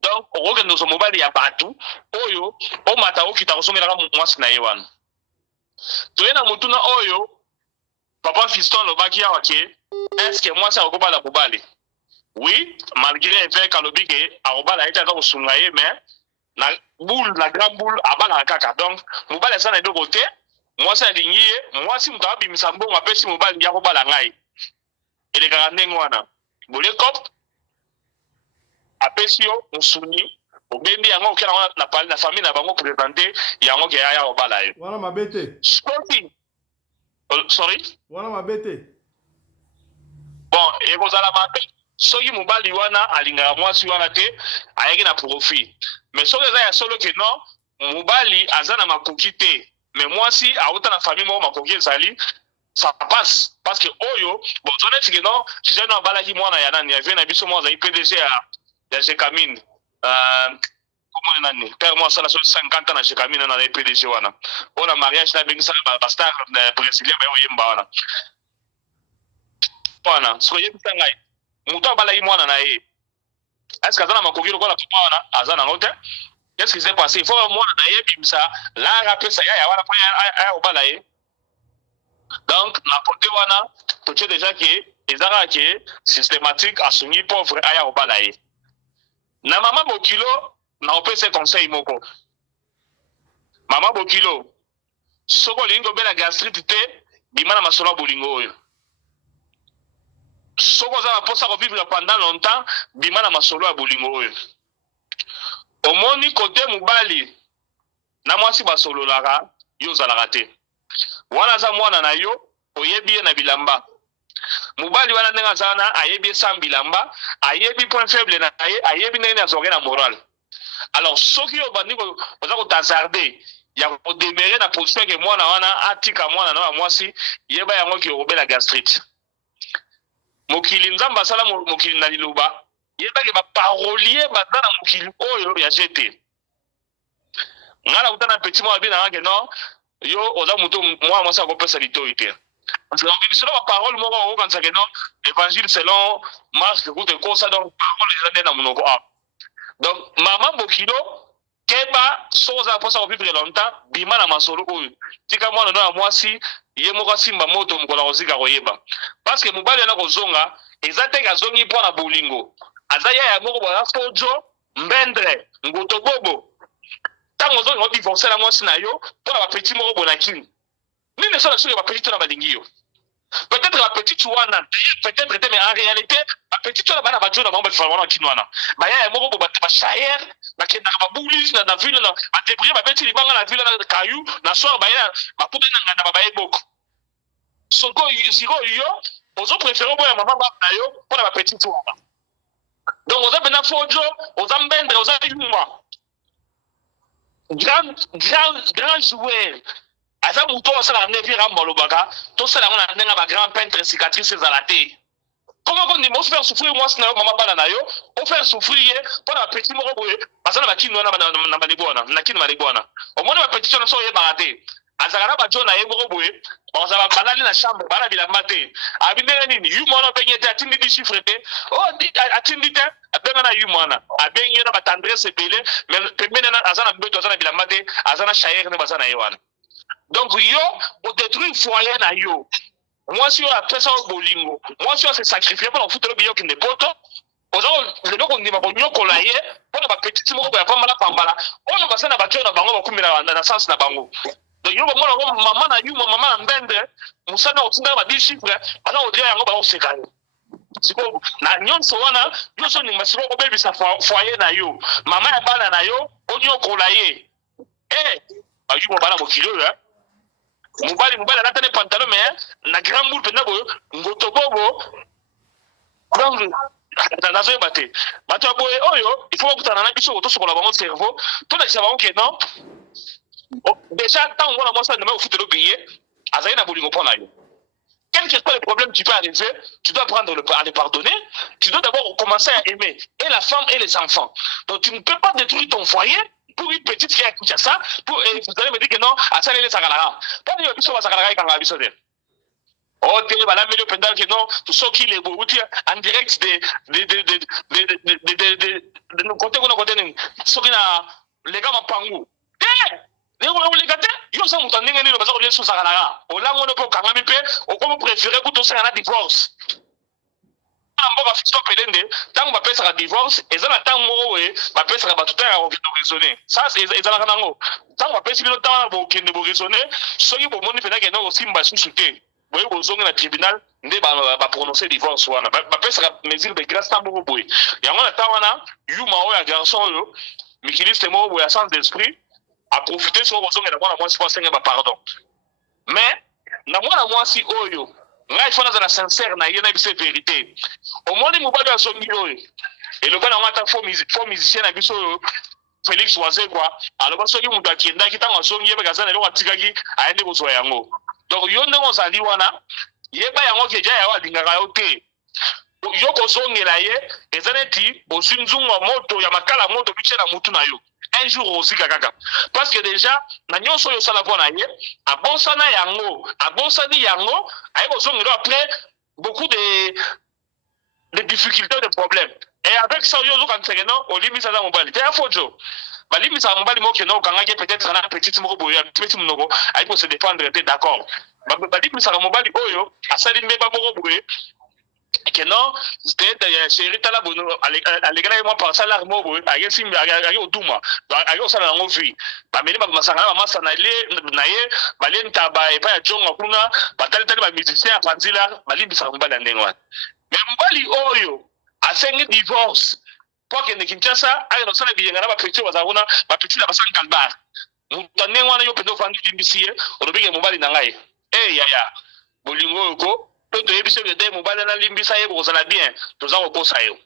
Donc okokende ozo mobali ya bato oyo omata okita kosongelaka mwasi na ye wana. Toye na mutuna oyo papa Fiston lobaki awa ke est-ce que moi ça okobala mobali? Oui, malgré évêque alobi ke akobala ete aza kosunga ye mais na boule na grand boule abala kaka. Donc mobali eza na eloko te mwasi alingi ye mwasi moto abimisa mbongo apesi mobali ya kobala ngai elekaka ndenge wana bole cop apesi yo mosuni obembi yango okela na famille na bango présenter yango ke ya kobala ye wana mabete sorry wana mabete. Bon ekozala mabe soki mobali wana alingaka mwasi wana te ayaki na profit mais soki eza ya solo ke non mobali aza na makoki te mais mwasi auta na famille moko makoki ezali ça passe parce que oyo bon toneti ke non jeune abalaki mwana ya nani ya vie na biso moko azali PDG ya Jekamine komone nani père moi asala so 50 ans na Jekamine na PDG wana mpona mariage na bengisaka bastar brésilien bayoyemba wana wana siko yebisa ngai mutu abalaki mwana na ye est-ce aza na makoki lokola papa wana aza nango te qu'est-ce qui s'est passé il faut mwana na ye bimisa lara apesa yaya wana mpo aya kobala ye. Donc na kote wana totie déjà ke ezaka ke systématique asungi pauvre aya kobala ye. Na mama bokilo na opesa conseil moko mama bokilo soko olingi kobela gastrite te bima na masolo ya bolingo oyo soko oza na posa vivre pendant longtemps bima na masolo ya bolingo oyo omoni kote mobali na mwasi basololaka yo ozalaka te wana aza mwana na yo oyebi ye na bilamba mobali wana ndenge aza wana ayebi ye sa bilamba ayebi point faible na ye ayebi ndenge azonge na moral alors soki oyo bandi oza kotazarde ya kodemere na position ke mwana wana atika mwana na mwasi yeba yango ki okobela gastrite mokili nzambe asala mokili na liloba yebake baparolier baza na mokili oyo ya jete nga na kutana petit mwa bina ngake non yo oza moto mwa mwasi akopesa litoi te parce que selon baparole moko okokanisake non évangile selon Marc ekute kosa donc parole eza nde na monoko awa donc mama mokilo keba so oza mposa kovivre longtemps bima na masolo oyo tika mwana no ya mwasi ye moko asimba moto mokola kozika koyeba parce que mobali wana kozonga eza teke azongi mpo na bolingo aza yaya moko boza fojo mbendre nguto bobo ntango ozongi odivorce na mwasi na yo mpo na bapeti moko bonakini nini esala soki bapeti to na balingi yo peut-être bapeti wana peut-être te mais en réalité bapeti wana bana bajo na bango bafala wana bakini wana bayaya moko bo bashayer bakendaka babuli na ville na badebrie babeti libanga na ville na kayu na soir baya baputa na nganda babaye boko siko yo ozo préféré boya mama baba na yo mpo na bapeti wana donc oza pena fojo oza mbendre oza yuma grand joueur aza moto osala ndevi ramba lobaka tosala ngo na ndenga ba grand peintre cicatrice ezala te comment qu'on dit faire souffrir moi na mama bana na yo o faire souffrir pour na petit moko boye basana bakini wana na balibona na kini balibona o mona ba petit na so ye barate azakana ba jona ye moko boye baza ba balali na chambre bana bilamba te abindele nini yu mona benye te atindi di chiffre te o atindi te abenga na yu mona abenye na ba tendresse belé mais pembena na azana beto azana bilamba te azana shayer ne bazana ye wana donc yo o détruire foyer na yo moi si on a fait ça au bolingo moi si on s'est sacrifié pour foutre le billet qui n'est pas tout aux autres le donc on dit ma bonne kolaye pour ba petit moko ya pambala pambala on va ça na bacho na bango bakumira na sens na bango donc yo mona maman na yu maman mbendre musana otinda ba 10 chiffres ana odria yango ba osekani siko na nyonso wana yo so ni masiro ko baby sa foyer na yo maman ya bana na yo onyo kolaye ayu mo bana mo kilo là mobali anatane pantalon mais na grand boule pena boyo ngoto bobo donc nazo ebate bato boye oyo il faut kutana na biso to sokola bango cerveau to na kisa bango ke non déjà tant on moi ça ne me foutre le billet azali na bolingo pona yo quel que soit le problème tu peux arriver tu dois apprendre à les pardonner tu dois d'abord commencer à aimer et la femme et les enfants donc tu ne peux pas détruire ton foyer pour une petite qui a ça, vous allez me dire que non, à ça, les Sakalara. Pas de biso Sakalara quand la biso de. Oh, tu vas la mettre pendant que non, tout ce qui est beau, en direct de nos côtés, ce qui n'a les gars m'apangou. Les gars, ils sont en train de nous faire des choses Sakalara. Au là, on ne peut pas quand même au comme préféré pour tout ça, un divorce. Mboka Fiston Pelende tango bapesaka divorce eza na tango moko we bapesaka bato tanga kokende boraisonner ça ezalaka nango tango bapesi bino tanga bokende boraisonner soki bomoni pena kende kosimba susu te boye bozongi na tribunal nde baprononce divorce wana bapesaka mesure de grâce tango moko boye yango na tango wana yuma oyo ya garçon oyo mikiliste moko boye ya sens d'esprit aprofite soko bozongela mwana mwasi po asenge bapardon mais na mwana mwasi oyo ngai fona za sincère na yena biso vérité au moins les mobali azongi oyo et le bana ngata faux musicien na biso Félix Oise quoi alors soki mutu akendaki ntango azongi yebe kazana eloko atikaki ayende kozwa yango donc yo ndenge ozali wana yeba yango keja yayo alingaka yo te yo kozongela ye eza neti ozwi nzungu ya moto ya makala moto biche na mutu na yo un jour ozika kaka parce que déjà na nyonso oyo osala mpo na ye abosani yango aye kozongela après beaucoup de difficultés de problèmes et avec ça oyo ozokanisaka non olimisa za mobali te ya fojo balimisaka mobali moko kende okangaki peut-être na petite moko boye ya petit monoko ayi ko se défendre te d'accord balimisaka mobali oyo asali mbeba moko boye que non c'était chéri tala bono alegala moi par salaire mo boye ayi simbi ayi oduma ayi osala nango vie bameli bamasaka na bamasa na ye balenta ba epa ya jonga kuna batali ba musicien apanzila balimisaka mobali ya ndenge wana mais mobali oyo asengi divorce po akende Kinshasa ayo nosala biyenga na bapetio bazala kuna bapeti na basali kalbar moto ndenge wana yo mpenza ofandi limbisi ye olobike mobali na ngai yaya bolingo oyo ko to toyebi soki ete mobali analimbisa ye bokozala bien toza kokosa yo.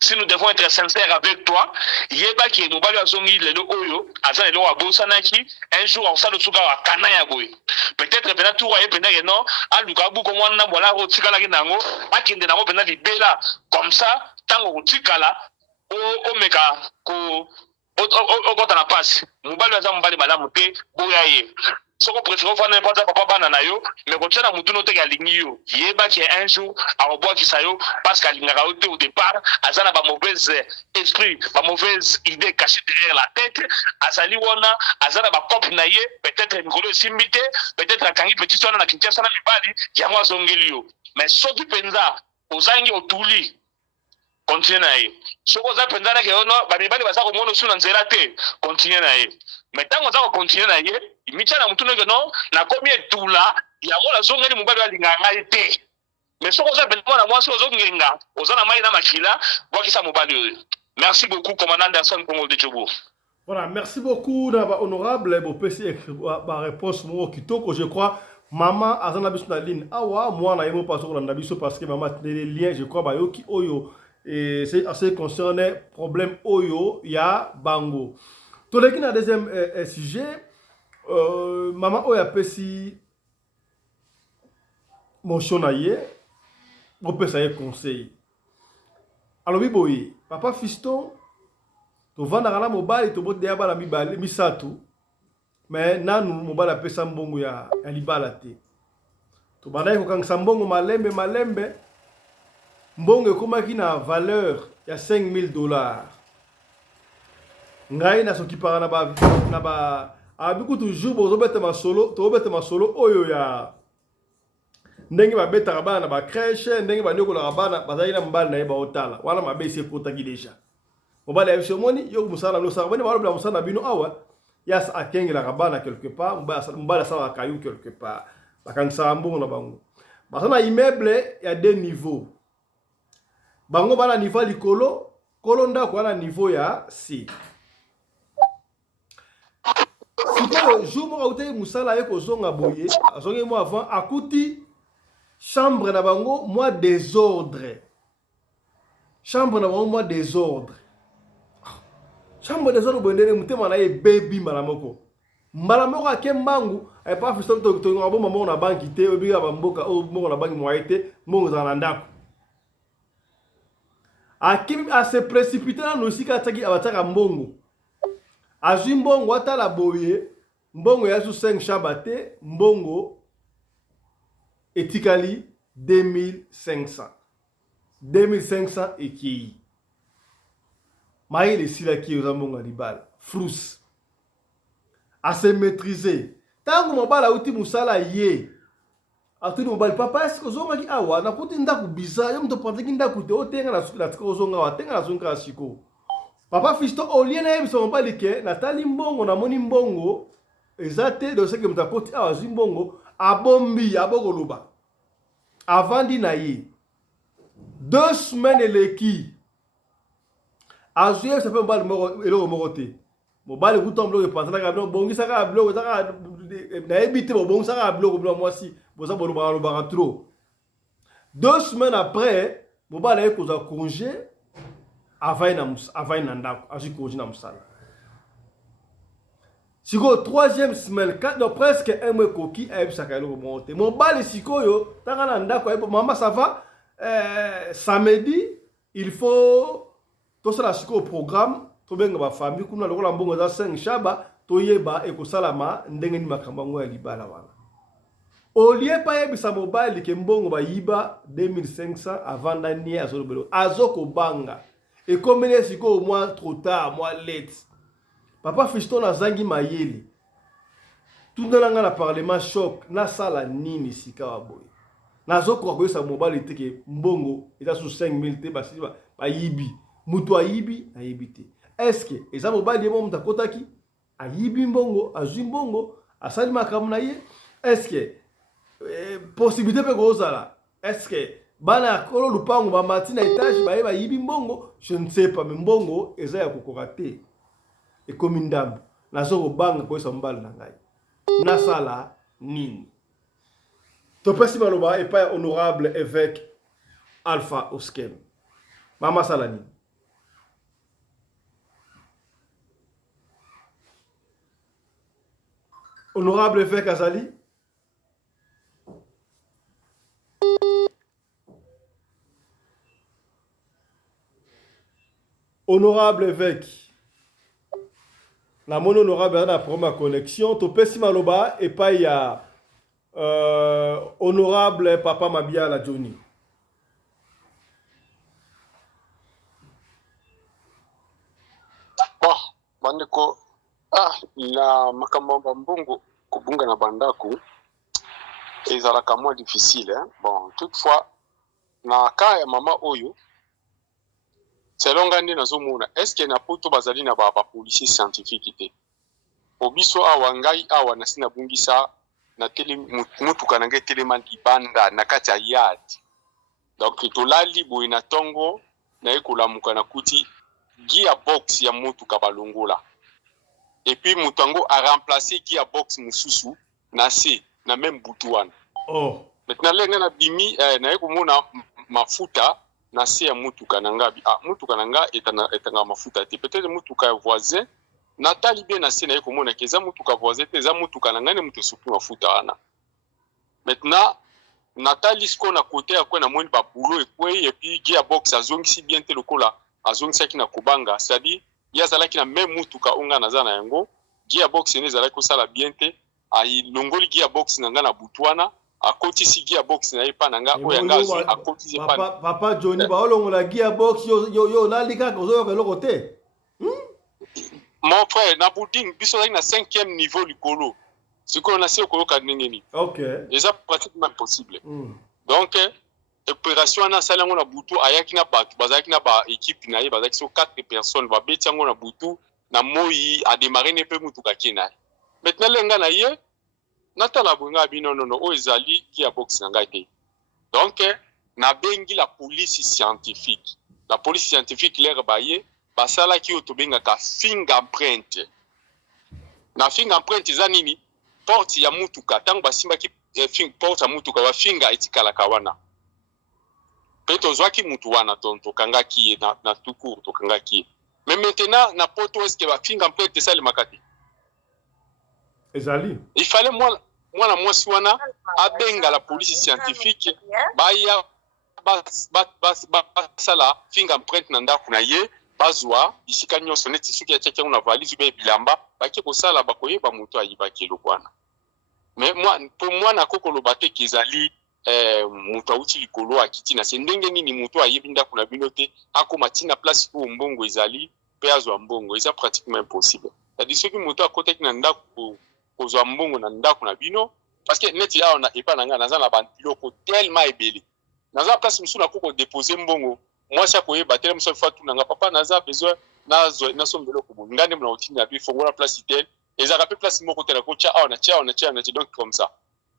Si nous devons être sincères avec toi, yeba ki mobali azongi lelo oyo aza lelo abosanaki un jour on sa lusuka wa kana ya boy. Peut-être pena tout wa pena que non, aluka bu ko mwana mbola ro tikala ki nango, akinde nango pena libela comme ça tango ko tikala o meka ko o kota na passe. Mobali aza mobali malamu te boya ye. Soko préféré faire n'importe papa bana na yo mais quand tu as mutuno te galingi yo yeba ki un jour a roboa ki sayo parce qu'à l'ingara au départ azana ba mauvaise esprit ba mauvaise idée cachée derrière la tête azali wana azana ba cop na ye peut-être ngolo simbité peut-être akangi petit sona na Kinshasa na libali ya mwa zongeli yo mais soki penza ozangi otuli continue na ye soko za penza na ke ono ba mibali baza ko mono suna nzela te continue na ye mais tango za ko continue na ye imichana mutuno ke no na komi etula ya mola zongeli mobali alinga ngai te mais soko za penza na mwasi ozongenga ozana mai na makila bwakisa mobali oyo. Merci beaucoup commandant Anderson Congo de Djobo. Voilà, merci beaucoup honorable bo PC ba réponse mo kitoko je crois maman azana biso na ligne awa moi na yemo pas sur na biso parce que maman les liens je crois ba yoki oyo et c'est assez concerné problème oyo ya bango. To leki na deuxième sujet maman oya pesi motion na ye bo pesa ye conseil. Alors oui boy papa Fiston to vanda kana mobali to bote ya bala mibale misatu mais nanu mobali apesa mbongo ya libala te to bana ko kangisa mbongo malembe mbongo ekomaki na valeur ya $5,000 ngai na soki para na ba abiku toujours bozobeta masolo oyo ya ndenge babetaka bana na ba crèche ndenge banyokolaka bana bazali na mbali na ye baotala wana mabesi ekotaki deja mobali ya moni yo musala no sala bani balo musala bino awa yas akengela kabana quelque part mbala sala kayu quelque part bakangisa mbongo na bango basana immeuble ya deux niveaux bango bana niveau likolo kolonda kwa na niveau ya C siko jour mo auté musala ye ko zonga boye azongi mo avant akuti chambre na bango moi désordre chambre na bango moi désordre chambre des autres bondene mutema na ye baby malamoko ake mbangu ay pa fisto to ngabo mamo na banki te obiga ba mboka o moko na banki moite mbongo za na ndako akim a se précipiter na nosika tsaki abataka mbongo azwi mbongo atala boye mbongo ya su 5 chabate mbongo etikali 2500 eki maïle sila qui aux ambonga libala frous à se maîtriser tango mobala uti musala ye atuni mobali papa est-ce que zonga ki awa na kuti ndaku biza yo mto panteki ndaku te otenga na suki na tika zonga wa tenga na zonga siko papa Fisto oliena ye biso mobali ke natali mbongo na moni mbongo ezate de ce que mtakoti awa zimbongo abombi abokoluba avandi na ye 2 semaines eleki azuye ça fait mobali moko eloko moko te mobali kutombo ke panzana ka bongisa ka bloko za na ebite bongisa ka bloko blo mwasi boza bolo trop 2 semaines après mobali a koza congé avai na ndako azu congé na musala siko 3e semaine donc presque un mois koki a ebisaka eloko moko te mobali sikoyo taka na ndako maman ça va samedi il faut tout ça au programme to benga ba famille kuna lokola mbongo za 5 shaba to yeba ekosalama ndenge ni makambo ya libala wana olie pa yebisa mobile ke mbongo ba yiba 2500 avant d'année azolobelo azoko banga et comme les siko au moins trop tard moi late papa Fiston azangi mayeli tout dans la parlement choc na sala nini sika wa boy nazoko ko sa mobile teke mbongo eza sur 5000 te basi ba yibi mutu ayibi ayibite est-ce que eza mobali ye momu takotaki ayibi mbongo azwi mbongo asali makambo na ye est-ce que possibilité pe kozala est-ce que bana kolo lupango ba mati na étage ba yeba yibi mbongo, je ne sais pas, mais mbongo eza ya kokoka te. E komi ndambo nazo kobanga ko esa mbala na ngai. Nasala nini? Topesi maloba et pas honorable évêque Alpha Oskem. Mama Salani. Honorable évêque Azali. Honorable évêque. La mon honorable na première connexion. Topesi maloba et pas il y a honorable papa Mabia la Johnny. Bon, bandeko, na makambo mbongo kubunga na bandako ezalaka moins difficile, hein? Bon, toutefois na cas ya mama oyo selon ngandi nazomona est-ce que na poto bazali na ba policier scientifique te obiso awa ngai awa nasina bungisa na tele mutuka na ngai telema libanda na kati ya yard, donc tolali boye na tongo na ekolamuka na kuti gearbox ya mutuka balongola et puis mutango a remplacé gearbox mususu na se na même butuana. Oh, maintenant lenga na bimi na ekomona mafuta na se ya mutuka na ngabi mutuka na nga etanga mafuta te, peut-être mutuka ya voisin natali bien na se na ekomona ke za mutuka voisin te, za mutuka na nga ne mutu supu mafuta wana. Maintenant natali sko na côté ya kwa na moni ba boulot ekwe et puis gearbox azongisi bien te lokola azongisi na kubanga, c'est-à-dire yazalaki na même mutuka onga na za na yango gearbox ne ezalaki kosala bien te, ai longoli gearbox na nga na butwana akoti si gearbox na yepa na nga oya ngazi akoti si papa Johnny ba olongola gearbox yo lalika kozo ko loko te. Mon frère na bouding biso na 5e niveau likolo siko na se ko ka ndengeni. OK, déjà pratiquement impossible. Donc opération na sala ngona butu ayaki na batu bazaki na ba équipe na ye bazaki so 4 personnes ba beti ngona butu na moyi a démarrer ne pe mutu ka kena. Maintenant lenga na ye natala bunga bino non o ezali ki ya box na ngate. Donc na bengi la police scientifique. La police scientifique l'air baye basala ki otobenga ka fingerprint. Na fingerprint za nini? Porte ya mutuka tango basimba ki porte ya mutuka ba finger etikala kawana. Peto zwaki mutu wana tonto kanga ki na tuku to kanga ki. Mais maintenant na poto est-ce que ba fingerprint ça le makati. Ezali. Il fallait moi na mwasi wana abenga la police scientifique baya basala fingerprint na ndako na ye bazwa isika nyonso neti suki ya tcheke na valise be bilamba baki kosala bakoyeba mutu ayibaki lokwana. Mais moi pour moi na kokolo bate kezali mutu auti likolo akiti na sendenge nini mutu ayebi ndako na bino te akoma tina place ko mbongo ezali pe azwa mbongo eza pratiquement impossible. C'est-à-dire soki mutu akotaki na ndako kozwa mbongo na ndako na bino parce que neti awa na epa na nga naza na biloko tellement ebele naza place musu na koko déposer mbongo mwasi akoyeba tele musu fa tu nanga papa naza besoin na sombelo ko ngane mna otini na bi fongola place tel ezaka pe place moko tela ko cha awa na donc comme ça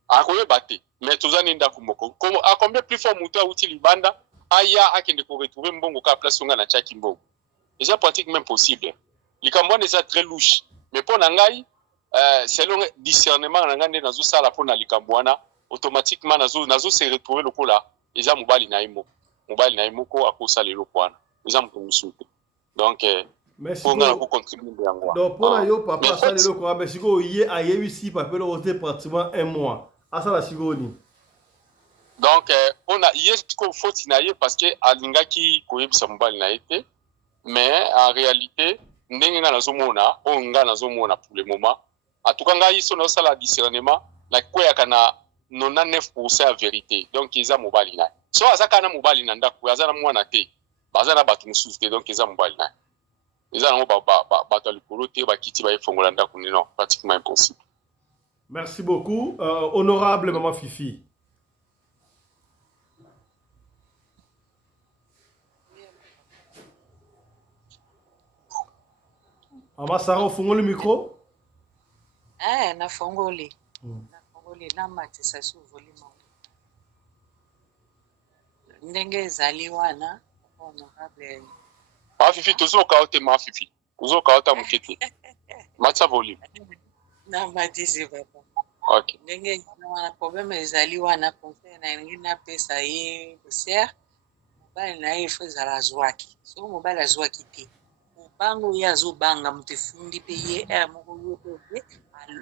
akoyeba te mais tozani ndako moko comme a combien plus fort mutu auti libanda aya akende ko retrouver mbongo ka place nga na chaki mbongo c'est pratiquement impossible likambo eza très louche mais pour nangai selon discernement na ngande nazo sala pona likambo wana automatiquement nazo se retrouver lokola eza mobali na imo ko akosala lokwana wana eza mutu musuku donc merci pour ngana ko contribuer yango donc pour yo papa sala lokwana mais siko ye ayebi si papelo ote pratiquement 1 mois asala sigoni donc on a hier ko faute na ye parce que alingaki koyebisa mobali na été mais en réalité ndenge nga nazomona o nga nazomona pour le moment en tout cas ngai so na sala discernement na kweyaka na 99% ya vérité donc eza mobali na so azaka na mobali na ndako azana mwana te bazana batu mususu te donc eza mobali na eza nango bato likolo te bakiti bayefongola ndako non pratiquement impossible. Merci beaucoup honorable maman Fifi. Maman Sarah ufungole micro. Nafungole. Nafungole na matisa su volume. ndenge ezali wana honorable Fifi tozoka ote ma Fifi tozoka ota mukete matcha volume na matisi papa okay ndenge wana problème ezali wana conseil na ngi napesa ye ser mobali na ye ifo ezala azwaki so mobali azwaki te mobango ye azobanga moto efundi mpe ye moko yo pe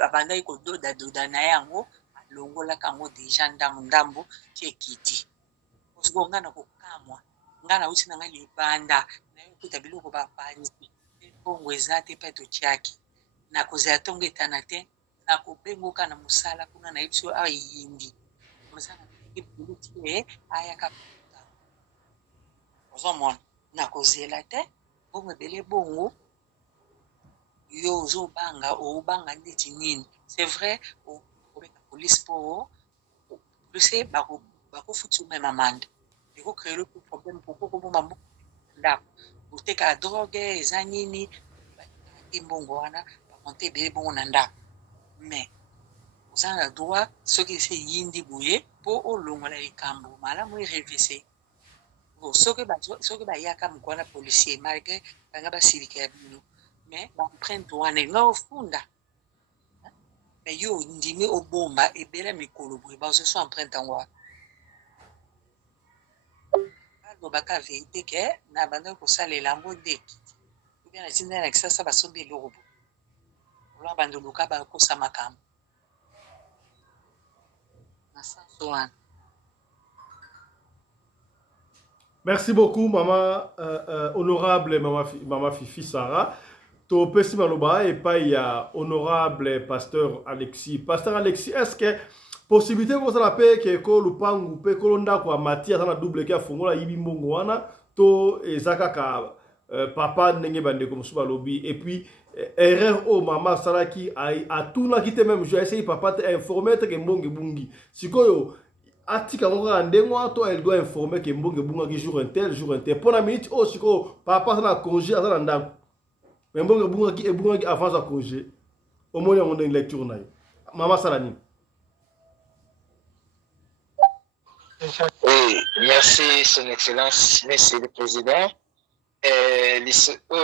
abandaki kododa na yango alongolaka yango deja ndambo ti ekiti osiko nga na kokamwa nga nauti na ngai libanda nayokuta biloko bapanzi bongo eza te mpe totiaki nakozela ntongo etana te nakobengoka na mosala kuna na yebiso awa eyindi mosala ebuluti ye ayaka puta ozomona nakozela te bongo ebele bongo yo obanga ndeti nini c'est vrai obeka police po polise bakofuti omema manda ekocrée le problème pokokobomba mbongo ndako oteka drogue eza nini batekaki mbongo wana bamonte ebele bongo na ndako mais oza na droit soki ese yindi boye mpo olongola likambo malamu erevise soki bayaka moko wana policier malgré banga basilika ya bino mais baemprinte wana nga ofunda mais yo ndimi obomba ebele mikolo boye baozeso emprinte yango wana alobaka verité ke na bandaki kosalela yango nde ekiti obia na tinda na kisasa basombi eloko boye olwa bando luka bakosa makambo na sanso wana. Merci beaucoup, maman, honorable maman Fifi Sarah. To pesi maloba et pas il y a honorable pasteur Alexis. Pasteur Alexis, est-ce que possibilité que vous avez que ko lupangu pe ko nda kwa matia sana double ke afungola yibi mbongo wana to ezaka ka papa ndenge bande comme suba lobby et puis erreur au mama salaki a tout na kite même je essayer papa te informer te ke mbongo bungi sikoyo atika ngora ndengwa to elle doit informer que mbongo bunga ki jour intel pour la minute oh siko papa sana congé sana ndako mais mbongo bunga ki avant sa congé au moins on a une lecture na mama salani. Oui, merci son excellence monsieur le président.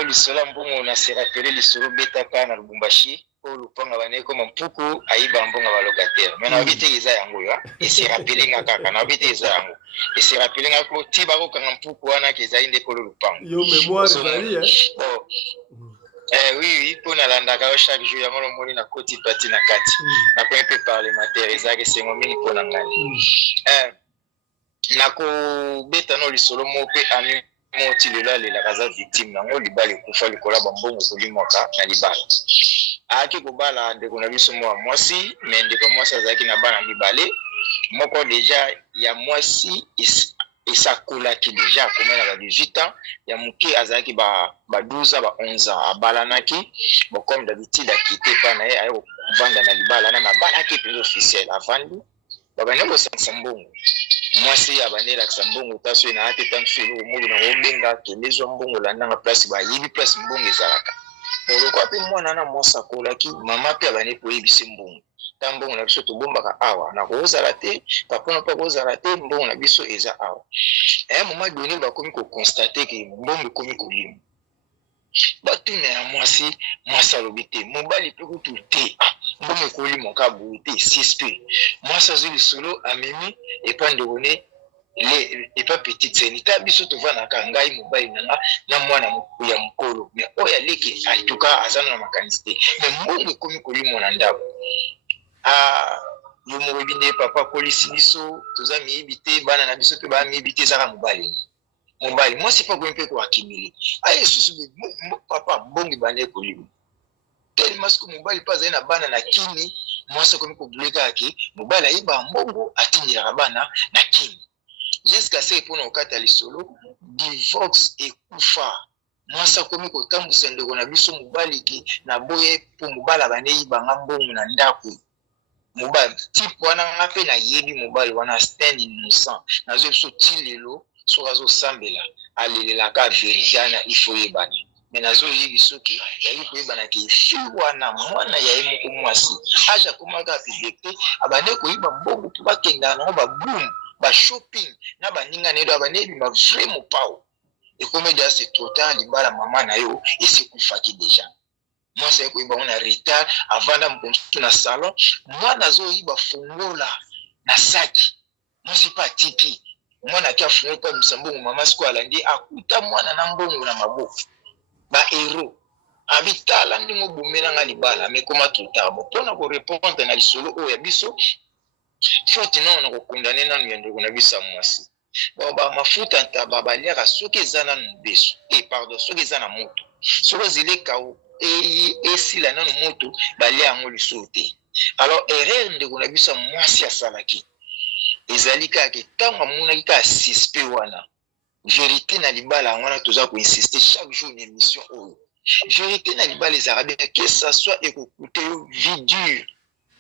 Lisolo mbongo na se rappeler lisolo betaka na Lubumbashi o lupanga bane ko mpuku ayiba mbongo ba locataire mais na bité eza yango ya et se rappeler nga kaka na bité eza yango et se rappeler nga ko tiba ko kanga mpuku wana ke zainde ko lupanga yo mémoire ezali oui pour na landa ka chaque jour ya ngolo moni na koti parti na kati na ko peu parlementaire ezaki sengo mini ko na ngani na ko beta no lisolo mo pe ami moti lela kaza victime nango libale kufa likola bambongo kolimoka na libala aki kobala ndeko na biso mwa mwasi mais ndeko mwasi azaki na bana mibale moko deja ya mwasi esakolaki deja komela ba 18 ans ya muke azaki ba 12 ba 11 ans abalanaki bon comme d'habitude akite pa na ye ayo vanda na libala na balaki plus officiel avandi babane ko sansambongo mwasi abanela kisambongo taso ina ate tansulu mudu na obenga kelezo mbongo landa na place ba yibi place mbongo ezalaka oloko ape mwana na mwasa kolaki mama pe abane ko yebise mbongo tambongo na biso to bombaka awa na kozala te papa na pa kozala te mbongo na biso eza awa moment donné ba komi ko constater que mbongo komi ko limu batuna ya mwasi alobi te mobali pe kutu te mbongo ekoli moka boye te sispe mwasi azwi lisolo amemi epandekone epa petite seni ta biso tovanaka ngai mobali nanga na mwana ya mokolo mais oyo aleki antuka aza na makanisi te mais mbongo ekomi kolimo na ndako yo moyebi nde papa akolisi biso toza miyebi te bana na biso mpe bamiyebi te ezaka mobali mwasi pa komi mpe koakimili ayesusu papa mbongo ebanda ekolimo tellement siko mobali mpe azali na bana na kini mwasi akomi kobuleka ake mobali ayeba mbongo atindelaka bana na kini jusqu'à ce mpona kokata lisolo divorce ekufa mwasi akomi kotambusa ndeko na biso mobali ke na boye mpo mobali abaneyibanga mbongo na ndako mobali type wana nga mpe nayebi mobali wana stand innocent nazo biso ti lelo soki azosambela alelelaka verigana ifo yebana me nazoyebi soki yali koyebana ke efi wana mwana yaye moko mwasi aja akomaka pibete abande koyiba mbongo mpo bakendana nango babumu ba shopping na baninga nedo abanebi ma vraiment pao et comme déjà c'est trop tard libala maman na yo et c'est kufaki déjà moi c'est ko iba on a retard avant da mkonsu na salon moi nazo iba fungola na saki moi c'est pas tipi moi na kia fungola kwa msambongo mama siku alandi akuta mwana na mbongo na maboko ba hero abitala ndi mo bomela nga libala mais comment tout tard bon pona ko répondre na lisolo o ya biso faute non na ko condamner na ndeko na bisa mwasi bon ba mafuta ntaba baliaka soki ezana mbeso pardon soki ezana moto soki zile kao esila nano moto balia yango lisusu te alors erreur ndeko na bisa mwasi asalaki ezali kaka ntango amonaki kaka suspect wana vérité na libala wana toza koinsister chaque jour une émission oyo vérité na libala ezalaka bien que ça soit ekokute yo vie dure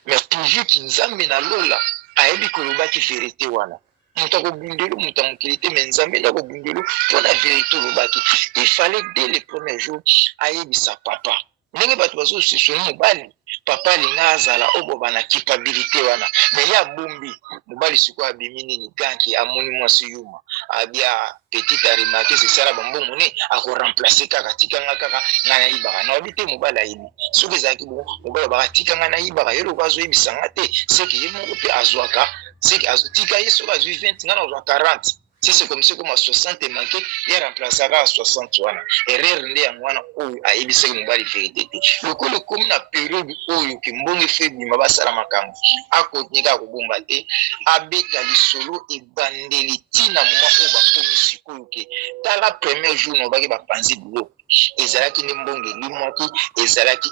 mais toujours kinzambe na lola ayebi kolobaki vérité wana muta ko bundelo muta mukilité mais nzambe na ko bundelo pona vérité lobaki il fallait dès les premiers jours ayebi sa papa ndenge bato bazo sisoni mobali papa linga azala obo bana capabilité wana mais ya bombi mobali siko abimini ni ganki amoni mwasi yuma abia petit a remarqué c'est ça la bombo moni ako remplacer kaka tikanga kaka ngana ibaka na obite mobali ayibi soki zaki bo mobali baka tikanga na ibaka yero bazo ibisanga te c'est que yemo pe azwaka c'est que azotika yeso bazo 20 ngana ozwa 40 si c'est comme ça comme à 60 manqué il remplacera à 60 wana erreur nde ya mwana oyo ayebisaki mobali vérité te lokolo comme na période oyo ke mbongo febi mabasala makambo akotika kobomba te abeta lisolo ebandeli tina moma oyo bakomi sikoyo ke tala premier jour na obaki bapanzi biloko ezalaki nde mbongo elimwaki ezalaki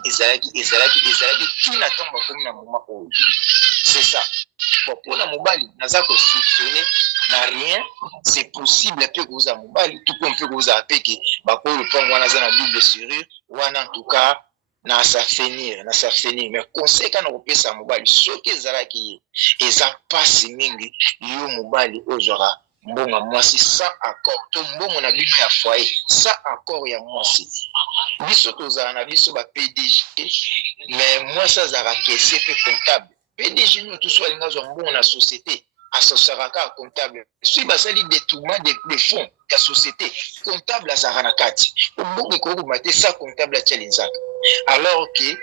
tina ntango bakomi na moma oyo c'est ça bon mpona mobali naza kosoupçonne na rien c'est possible pe koza mobali tout comme pe koza peke bakoyo lupango wana za na double serrure wana en tout cas na s'affinir mais conseil kana kopesa mobali soki ezalaki eza pasi mingi yo mobali ozwaka mbongo mwasi sans accord to mbongo na bino ya foyer sans accord ya mwasi biso tozala na biso ba PDG mais mwasi azalaka caissier pe comptable PDG nous tous alinga zwa mbongo na société associaka comptable si basali détournement de fonds ya société comptable azalaka na kati mbongo ekokoma sa comptable atyalenzaka alors que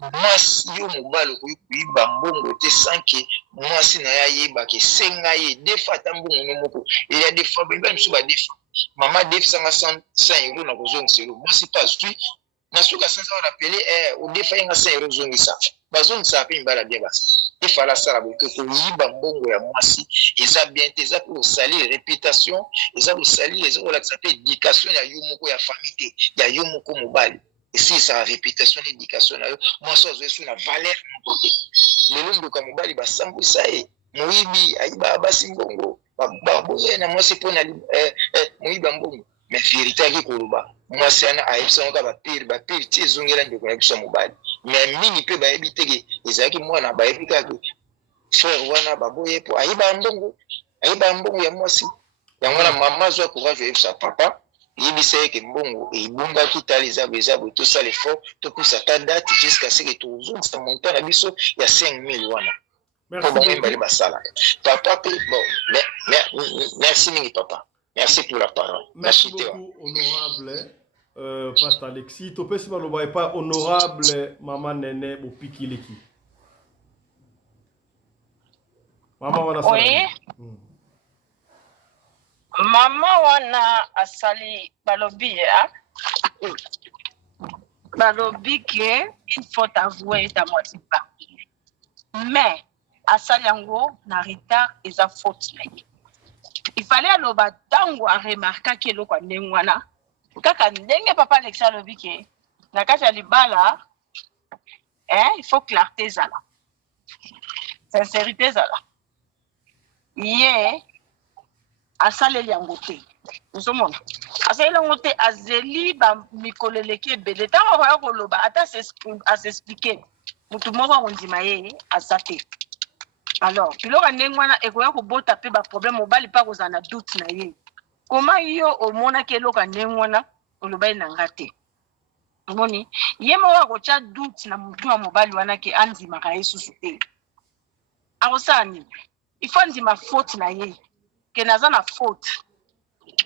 mwasi yo mobali okoki koyiba mbongo te sanke mwasi na ye ayebaka esenga ye defa ata mbongo no moko eya defa bemibali mosusu badefa mama defisanga 100 euro na kozongisa elo mwasi mpe azwi na soki asanza barapele odefa yenga 100 euro ozongisa bazongisa mpe mibala bien basi efala asala boke koyiba mbongo ya mwasi eza bien te eza mpe kosalir réputation eza kosalir eza kolakisa mpe éducation ya yo moko ya famille te ya yo moko mobali esi sa réputation d'éducation na yo mwasi azoyesu na valeur moko te lelo ndoka mobali basambwisa ye moyibi ayiba basi mbongo baboye na mwasi mpona moyiba mbongo mais vérité aki koloba mwasi wana ayebisango ka bapire ti ezongela ndeko na biso mobali mais mingi mpe bayebi teke ezalaki mwana bayebi kaka frère wana baboye po ayiba mbongo ya mwasi yango wana mama azwa courage oyebisa papa yebisa yeke mbongo ebumbaki tala eza boye tosala effort topesa ta date jusqu'à ce que tozongisa montant na biso ya 5000 wana po bango embali basalaka papa pe bon merci mingi papa. Merci pour la parole. Merci beaucoup, honorable Pasteur Alexis. Tu peux si pas honorable Maman Nene Bopikileki. Maman wana oui. Maman wana asali balobi balobi que il faut avouer ta moitié pas. Mais asali yango na retard eza faute na ye. Il fallait aloba tango a remarquer que lo kwa ndengwana kaka ndenge papa Alexis alobi ke na kati ya libala il faut clarté zala sincérité zala ye asaleli yango te ozomona asaleli yango te azeli bamikoleleki ebele ntango akoya koloba ata asexplike motu moko akondima ye aza te. Alors, biloko ndenge wana ekoya kobota pe ba problème mobali pa kozala na doute na ye. Koma yo omona ke eloko ndenge wana olobai na ngate. Omoni, ye moko akotya doute na mutu wa mobali wana ke anzimaka ye susu te. Akosala nini? il faut ndima faute na ye ke naza na faute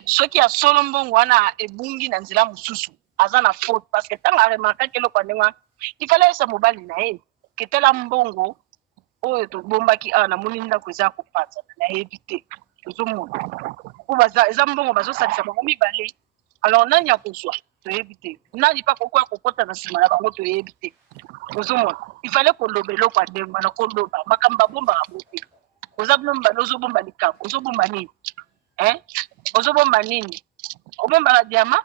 soki ya solo mbongo wana ebungi na nzela mosusu aza na faute parce que tanga remarka ke lokwa ndenga il fallait esa mobali na ye ke tela mbongo oyo tobombaki awa namoni ndako eza kopanza nayebi te tozomona po eza mbongo bazosalisa bango mibale alors nani akozwa toyebi te nani mpa kokoya kokota na nsima na bango toyebi te tozomona il fallait koloba eloko ya ndenge wana koloba makambo babombaka bo te oza bino mibale ozobomba likambo ozobomba nini ozobomba nini obombaka diama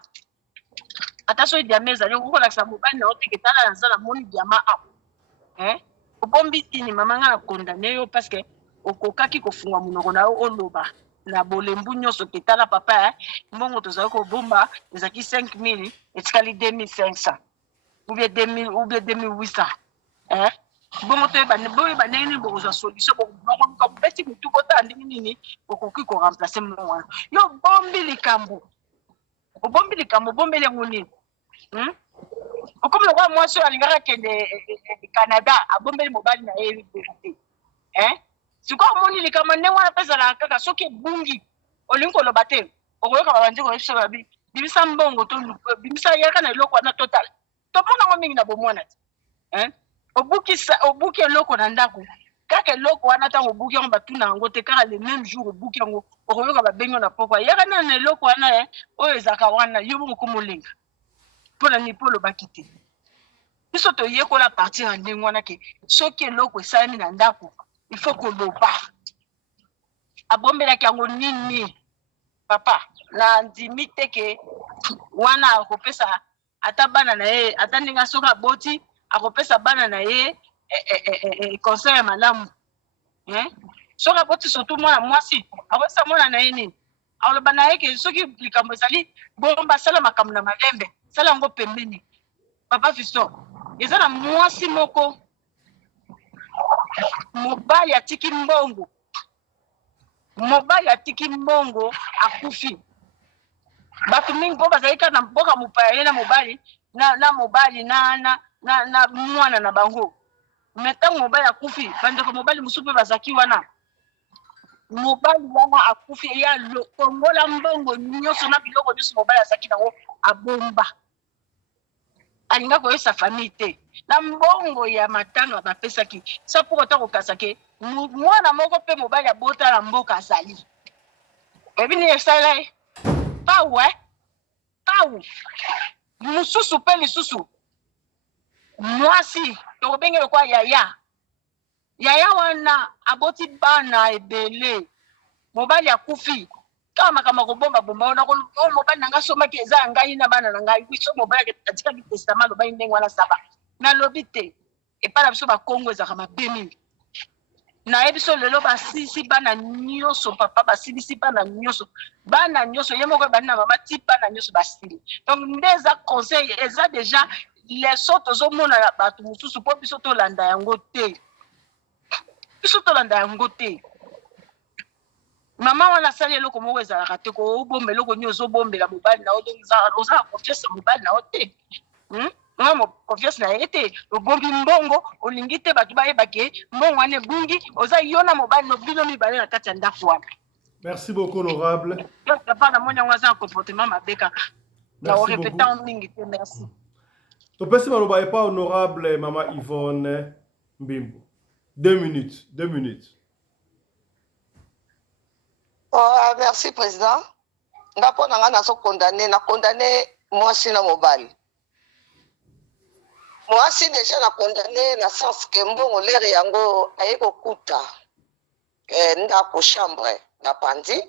ata soki diama ezali okolakisa mobali na oteke tala naza namoni diama awa obombi tini mama nga na kondane yo parce que okokaki kofunga monoko na yo oloba na bolembu nyonso ke tala papa mbongo tozali kobomba ezalaki 5000 etikali 2500 ou bien 2800 bongo toyeba ndenge nini bokozwa solution bokoluka bobeti motu botala ndenge nini okoki koremplace mbongo wana yo obombi likambo obombeli yango nini okomi lokola mwasi oyo alingaka akende Canada abombeli mobali na ye verité sikoyo omoni likambo ndenge wana mpe ezalaka kaka soki ebungi olingi koloba te okoyoka babandi koyebiso babi bimisa mbongo to bimisa yaka na eloko wana total tomonango mingi na bomwana te obuki eloko na ndako kaka eloko wana ntango obuki yango batuna yango te kaka le même jour obuki yango okoyoka babengi na pokwa yaka na eloko wana oyo ezalaka wana yo bongo komolenga mpona ni mpo olobaki te biso toyekola partir ya ndenge wana ke soki eloko esalemi na ndako il faut koloba abombelaki yango nini papa na ndimi te ke wana akopesa ata bana na ye ata ndenge soki aboti akopesa bana na ye conseil ya malamu soki aboti surtout mwana mwasi akopesa mwana na ye nini aloba na ye ke soki likambo ezali bomba sala makambo na malembe sala yango pembeni papa Fiston eza na mwasi moko mobali atiki mbongo akufi bato mingi mpo bazali kaka na mboka mopaya ye na mobali na mwana na bango me ntango mobali akufi bandeko mobali mosusu mpe bazalaki wana mobali wana akufi ya kongola mbongo nyonso na biloko nyonso mobali azalaki nango abomba alinga koyesa famille te na mbongo ya matanga bapesaki sa mpo kota kokasa ke mwana moko mpe mobali abota na mboka azali oyebi nini esala ye pawu mosusu mpe lisusu mwasi tokobenge lokwa yaya wana aboti bana ebele mobali akufi kaka makambo akobomba wana oyo mobali na ngai somaki eza ya ngai na bana na ngai so mobali atikaki testament alobaki ndenge wana saba nalobi te epai na biso bakongo ezalaka mabe mingi nayebi so lelo basilisi bana nyonso papa basilisi bana nyonso ye moko ebandi na mama ti bana nyonso basili donc nde eza conseil eza déjà leso tozomona na bato mosusu mpo biso tolanda yango te mama wana asali eloko moko ezalaka te kobomba eloko nini ozobombela mobali na yo ozala confiance ya mobali na yo te confiance na ye te obombi mbongo olingi te bato bayebake mbongo wana ebungi oza yo na mobali no bino mibale na kati ya ndako wana. Merci beaucoup honorable. Papa na moni yango aza un comportement mabe kaka na orepeta mingi te. Merci. Topesi maloba epa honorable mama Yvonne Mbimbu. 2 minutes. Oh, merci président. Ngapo nanga naso condamné mwasi na mobali. Mwasi déjà na condamné na sens que mbongo lere yango aye kokuta ndako chambre na pandi.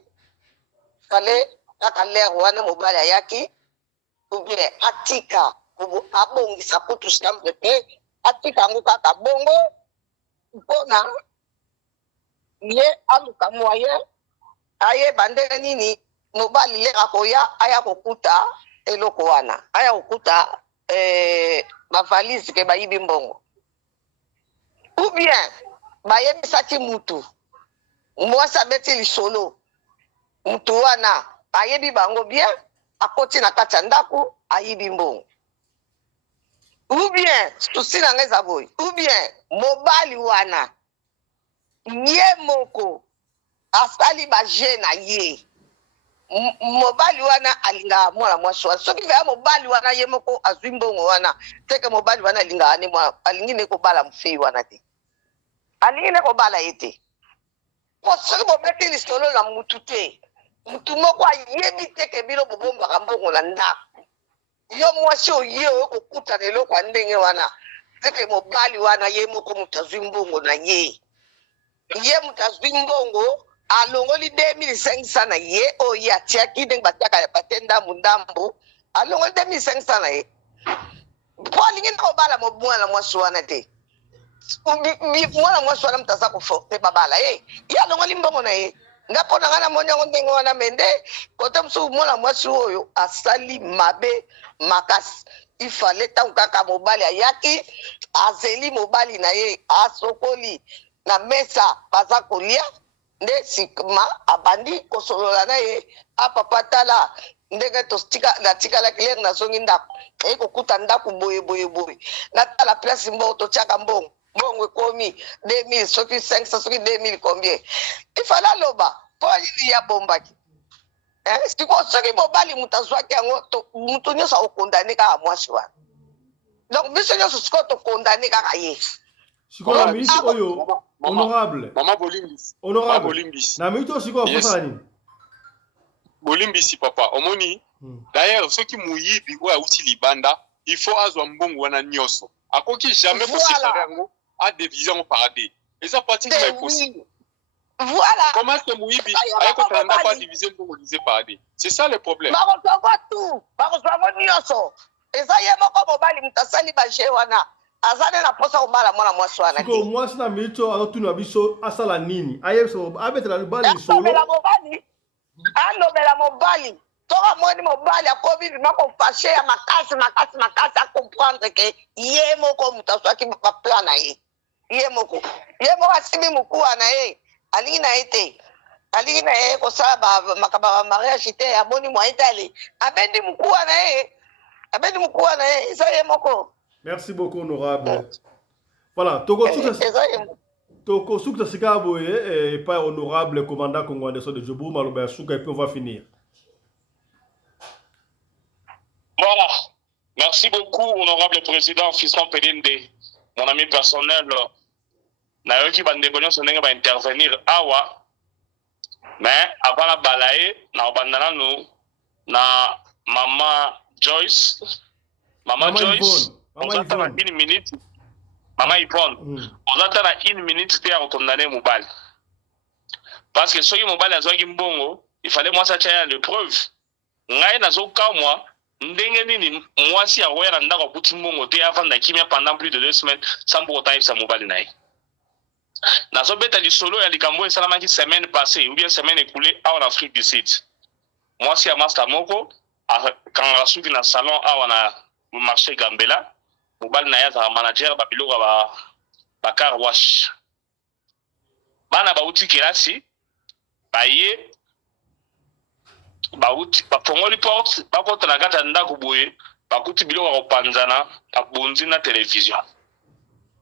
Fale kaka lere wana mobali ayaki ou bien atika abongisa kutu chambre pe atika ngo kaka bongo mpona ye aluka moyen aye bandenge nini mobali leka koya aya kokuta eloko wana aya kokuta bavalise ke bayibi mbongo ou bien bayebisaki mutu mwasi abeti lisolo mutu wana ayebi bango bien akoti na kati ya ndako ayibi mbongo ou bien susi na nga eza boye ou bien mobali wana ye moko asali baje na ye mobali wana alinga mwana mwasi wana soki veya mobali wana ye moko azwi mbongo wana teke mobali wana alinga ani alingi ne kobala mfei wana te alingi ne kobala ye te po soki bobeti lisolo na mutu te mutu moko ayebi teke bino bobombaka mbongo na ndako yo mwasi oye oyo kokutana eloko ya ndenge wana teke mobali wana ye moko mutu azwi mbongo na ye mutu azwi mbongo alongoli 2500 na ye oyo atiaki ndenge batiaka bate ndambu alongoli 2500 na ye po alingi na kobala mwana mwasi wana te mwana mwasi wana mutu aza koforte babala ye alongoli mbongo na ye nga mpo na nga namoni yango ndenge wana mende kote mosusu mwana mwasi oyo asali mabe makasi ifale ntango kaka mobali ayaki azeli mobali na ye asokoli na mesa baza kolia nde sikma abandi kosolola na ye apapa tala ndenge natikalaki lere nazongi ndako eyi kokuta ndako boye natala place mbongo totiaka mbongo ekomi 2000 soki 500 soki 2000 combien ifale aloba mpo nini ya bombaki siko soki mobali mutu azwaki yango mutu nyonso akokondane kaka mwasi wana donc biso nyonso sikoyo tokondane kaka ye sikoyo na miniti oyo honorable mama bolimbisi na miniti oyo sikoyo akosala nini bolimbisi papa omoni d'ailleurs soki moyibi oyo awuti libanda il faut azwa mbongo wana nyonso akoki jamais kosepare yango adivise yango par deux eza pratiquement impossible. Voilà. Comment est-ce que Mouibi a été pas divisé pour diviser par deux? C'est ça le problème. Tout. Et ça y est, mon mobile, mutasali baje wana. Azane na posa obala mwana mwasi wana. Siko mwasi na micho alotuna biso asala nini? Ayeso abetela libali solo. Alobela mobali. Toka mwani mobali akobi bimako fashe ya makasi a comprendre que ye moko mutaswaki pa plan na ye. Ye moko asimi mukuwa na ye. Alingi na ete alingi na ye kosala makaba mariage te amoni mwa itali abendi mukuwa na ye eza ye moko. Merci beaucoup honorable. Voilà, toko suka sika boye et pas honorable commandant congolais de Djobu Maloba Souka et puis on va finir. Voilà. Merci beaucoup honorable président Fiston Pelende, mon ami personnel. Nayoki bandeko nyonso ndenge ba intervenir awa mais avant la balaye na bandana no na mama Joyce on attend 1 minute mama Yvonne on attend 1 minute te à condamner mobile parce que soki mobile azwaki mbongo il fallait moi ça tia le preuve ngai nazoka moi ndenge nini mwasi aroya na ndako kuti mbongo te avant na kimia pendant plus de 2 semaines sans pour autant sa mobile nae. Nazo beta lisolo ya likambo esalamaki semaine passée ou bien semaine écoulée en Afrique du Sud. Moi si à Master Moko quand la suki na salon na marché Gambela, mobile na ya manager ba biloko ba car wash. Bana ba uti kelasi ba ye ba uti ba pongoli porte ba kota na kata ndako boye ba kuti biloko ko panzana ba bonzi na télévision.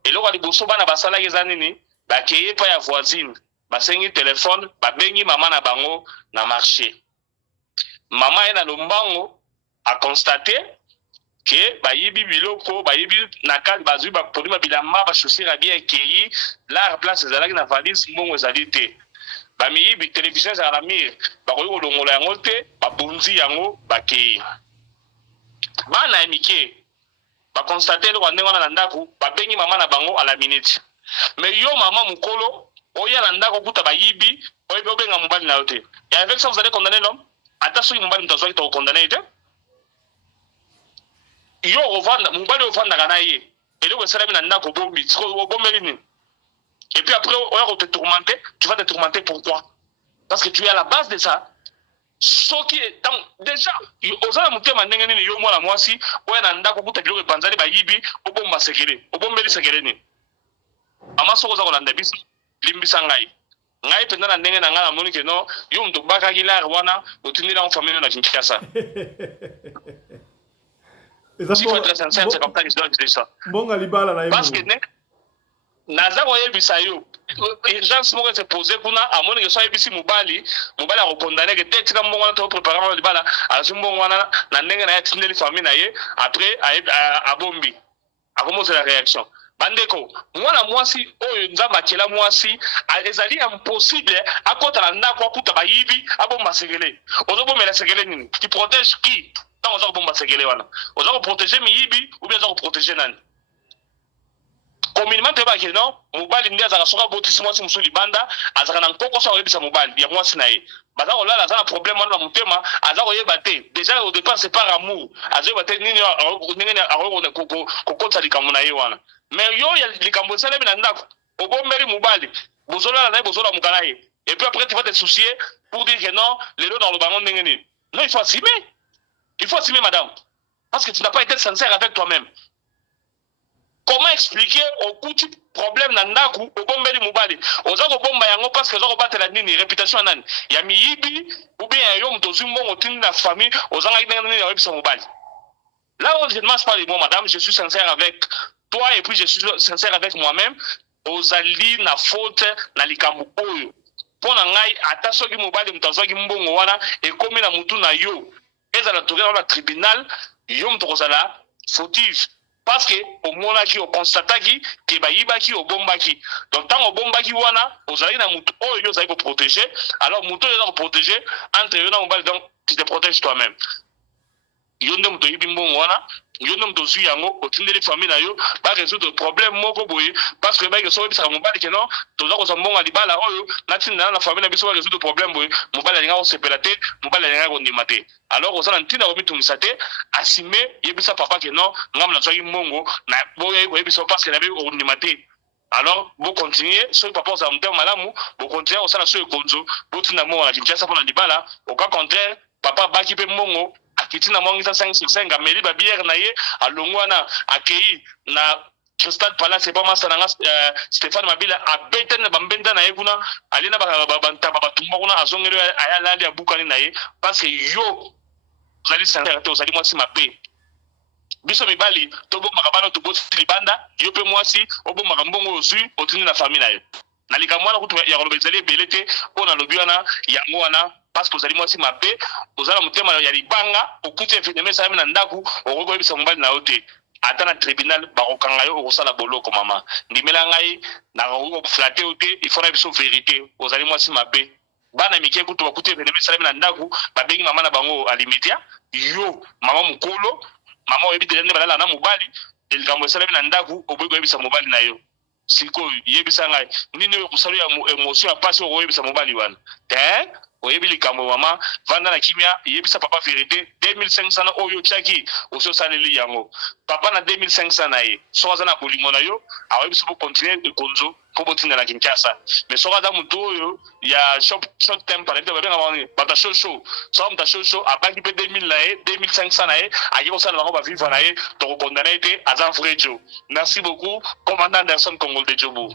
Eloko liboso bana basala eza nini? Bakeye pa ya voisine, basengi téléphone, babengi maman na bango na marché. Maman ena lombango a constaté que bayibi biloko, bayibi nakal bazui ba produit ba bilamba ba chaussures bien keyi, la place ezalaki na valise mbongo ezali te. Ba miyibi télévision za la mire, ba koyi kolongola yango te, ba bonzi yango bakeyi. Bana emike ba constater le ndenge wana na ndako, babengi maman na bango à la minute. Mais yo maman mukolo oya na ndako kuta bayibi oyo benga mobali na yote. Et avec ça vous allez condamner l'homme? Ata soki mobali mtazwa kita condamner te. Yo ovanda mobali ovanda kana ye. Et le salami na ndako bombi, bombeli nini? Et puis après oya ko te tourmenter, tu vas te tourmenter pourquoi? Parce que tu es à la base de ça. Soki déjà ozala mutema ndenge nini yo mwana mwasi oya na ndako kuta biloko epanzali bayibi obomba sekele, obombeli sekele nini? Ama soko za kolanda biso limbisa ngai penza na ndenge na nga na moni ke no yo mtu baka kilar wana otindira en famille na Kinshasa. Il faut être sincère, c'est comme ça que je dois dire ça. Bonga libala na parce que naza koyebisa yo urgence moko se poser kuna amoni ke so yebisi mobali akokondane ke te tika mbongo wana to préparer libala azwi mbongo wana na ndenge na ye atindeli famille na ye après abombi akomosela réaction bandeko mwana mwasi oyo nzambe akela mwasi ezali impossible akota na ndako akuta bayibi abomba sekele ozobomela sekele nini tu protège qui tant oza kobomba sekele wana oza koprotège miyibi ou bien oza koprotège nani communément toyebaki non mobali nde azalaka soki abotisi mwasi mosusu libanda azalaka na nkoko so akoyebisa mobali ya mwasi na ye baza kolala aza na problème wana na motema aza koyeba te déjà au départ c'est par amour azoyeba te nini ndenge akoki kokotisa likambo na ye wana mais yo ya likambo esalemi na ndako obombeli mobali bozolala na ye bozolamuka na ye et puis après tu vas te soucier pour dire que non lelo na lobango ndenge nini non il faut assumer madame parce que tu n'as pas été sincère avec toi-même. Comment expliquer au coup du problème na ndaku obombeli mobali oza ko bomba yango parce que oza ko batela nini réputation nani ya miyibi ou bien yo mtozu mbongo tindi na famille oza ngaki nini ya webisa mobali. Là où je ne marche pas les mots madame, je suis sincère avec toi et puis je suis sincère avec moi-même. Ozali na faute na likambo oyo pona ngai ata soki mobali mtazwaki mbongo wana ekomi na mutu na yo ezala tokena na tribunal yo mtokozala fautif. Parce que au monaki au constataki que bayibaki au bombaki donc tant au bombaki wana ozali na mutu oyo yo zali ko protéger alors mutu yo za protéger entre yo na mobali donc tu te protèges toi-même yo nde mutu yibi mbongo wana yo nde mutu zui yango otindeli famille na yo ba résoudre problème moko boye parce que ba ke so bisa mobali ke non toza ko mbongo libala oyo na tinda na famille na biso ba résoudre problème boye mobali alinga ko sepela te mobali alinga ko ndima te alors ozana ntina ko mitungisa te asime yebisa papa ke non ngam na zwaki mbongo na boye ko yebisa parce que na be ko ndima te alors vous continuez sur papa za mtem malamu vous continuez osala so ekonzo botina mo na Kinshasa pona libala au cas contraire papa baki pe mbongo akitina mwangisa 565 ameli ba bière na ye alongwana akei na Crystal Palace pas masa na Stéphane Mabila abetene bambenda na ye kuna alina ba batumba kuna azongelo ayala ali abukani na ye parce que yo zali sincère te ozali mwasi mabe biso mibali tobomaka bana toboti libanda yo pe mwasi obomaka mbongo ozwi otindi na famille na yo na likambo wana kutu ya koloba ezali ebele te mpona lobi wana yango wana parce que ozali mwasi mabe ozala motema ya libanga okuti efeneme esalami na ndaku okoki koyebisa mobali na yo te ata na tribunal bakokanga yo okosala boloko mama ndimela ngai nakoki koflate yo te il faut na biso vérité ozali mwasi mabe bana mike kutu bakuti efeneme esalami na ndaku babengi mama na bango alimitia yo mama mokolo mama oyebi te nde balala na mobali likambo esalami na ndaku oboyi koyebisa mobali na yo sikoyo yebisa ngai nini oyo kosala ya émotion ya pasi okoyebisa mobali wana te oyebi likambo mama vanda na kimia yebisa papa vérité 2500 oyo tiaki oso saleli yango papa na 2500 na ye so aza na bolingo na yo aoyebisa po continuer ekonzo po botinda na Kinshasa mais so aza mutu oyo ya short term par exemple babenga bani bata show so mta show abaki pe 2000 na ye 2500 na ye ayi kosala bango ba vivre na ye to condamner te aza frejo. Merci beaucoup commandant Anderson Congol de Djobo.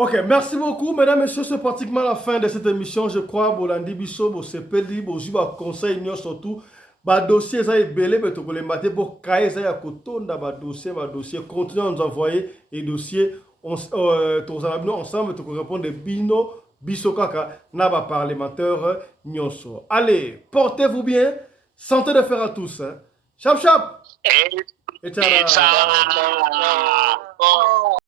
Ok, merci beaucoup, mesdames et messieurs. C'est pratiquement la fin de cette émission. Je crois Bolandi Bisso, Bosepeli, Bojuba Conseil, surtout. Ba dossier, ça est belé, mais tu peux les mater pour cahier, ça y a cotonda, ba dossier. Continuez à nous envoyer les dossiers. Ensemble, tu peux répondre de Bino, Bisso Kaka, Naba parlementaire, Nyonso. Allez, portez-vous bien. Santé de fer à tous. Hein. Chap chap. Et ciao.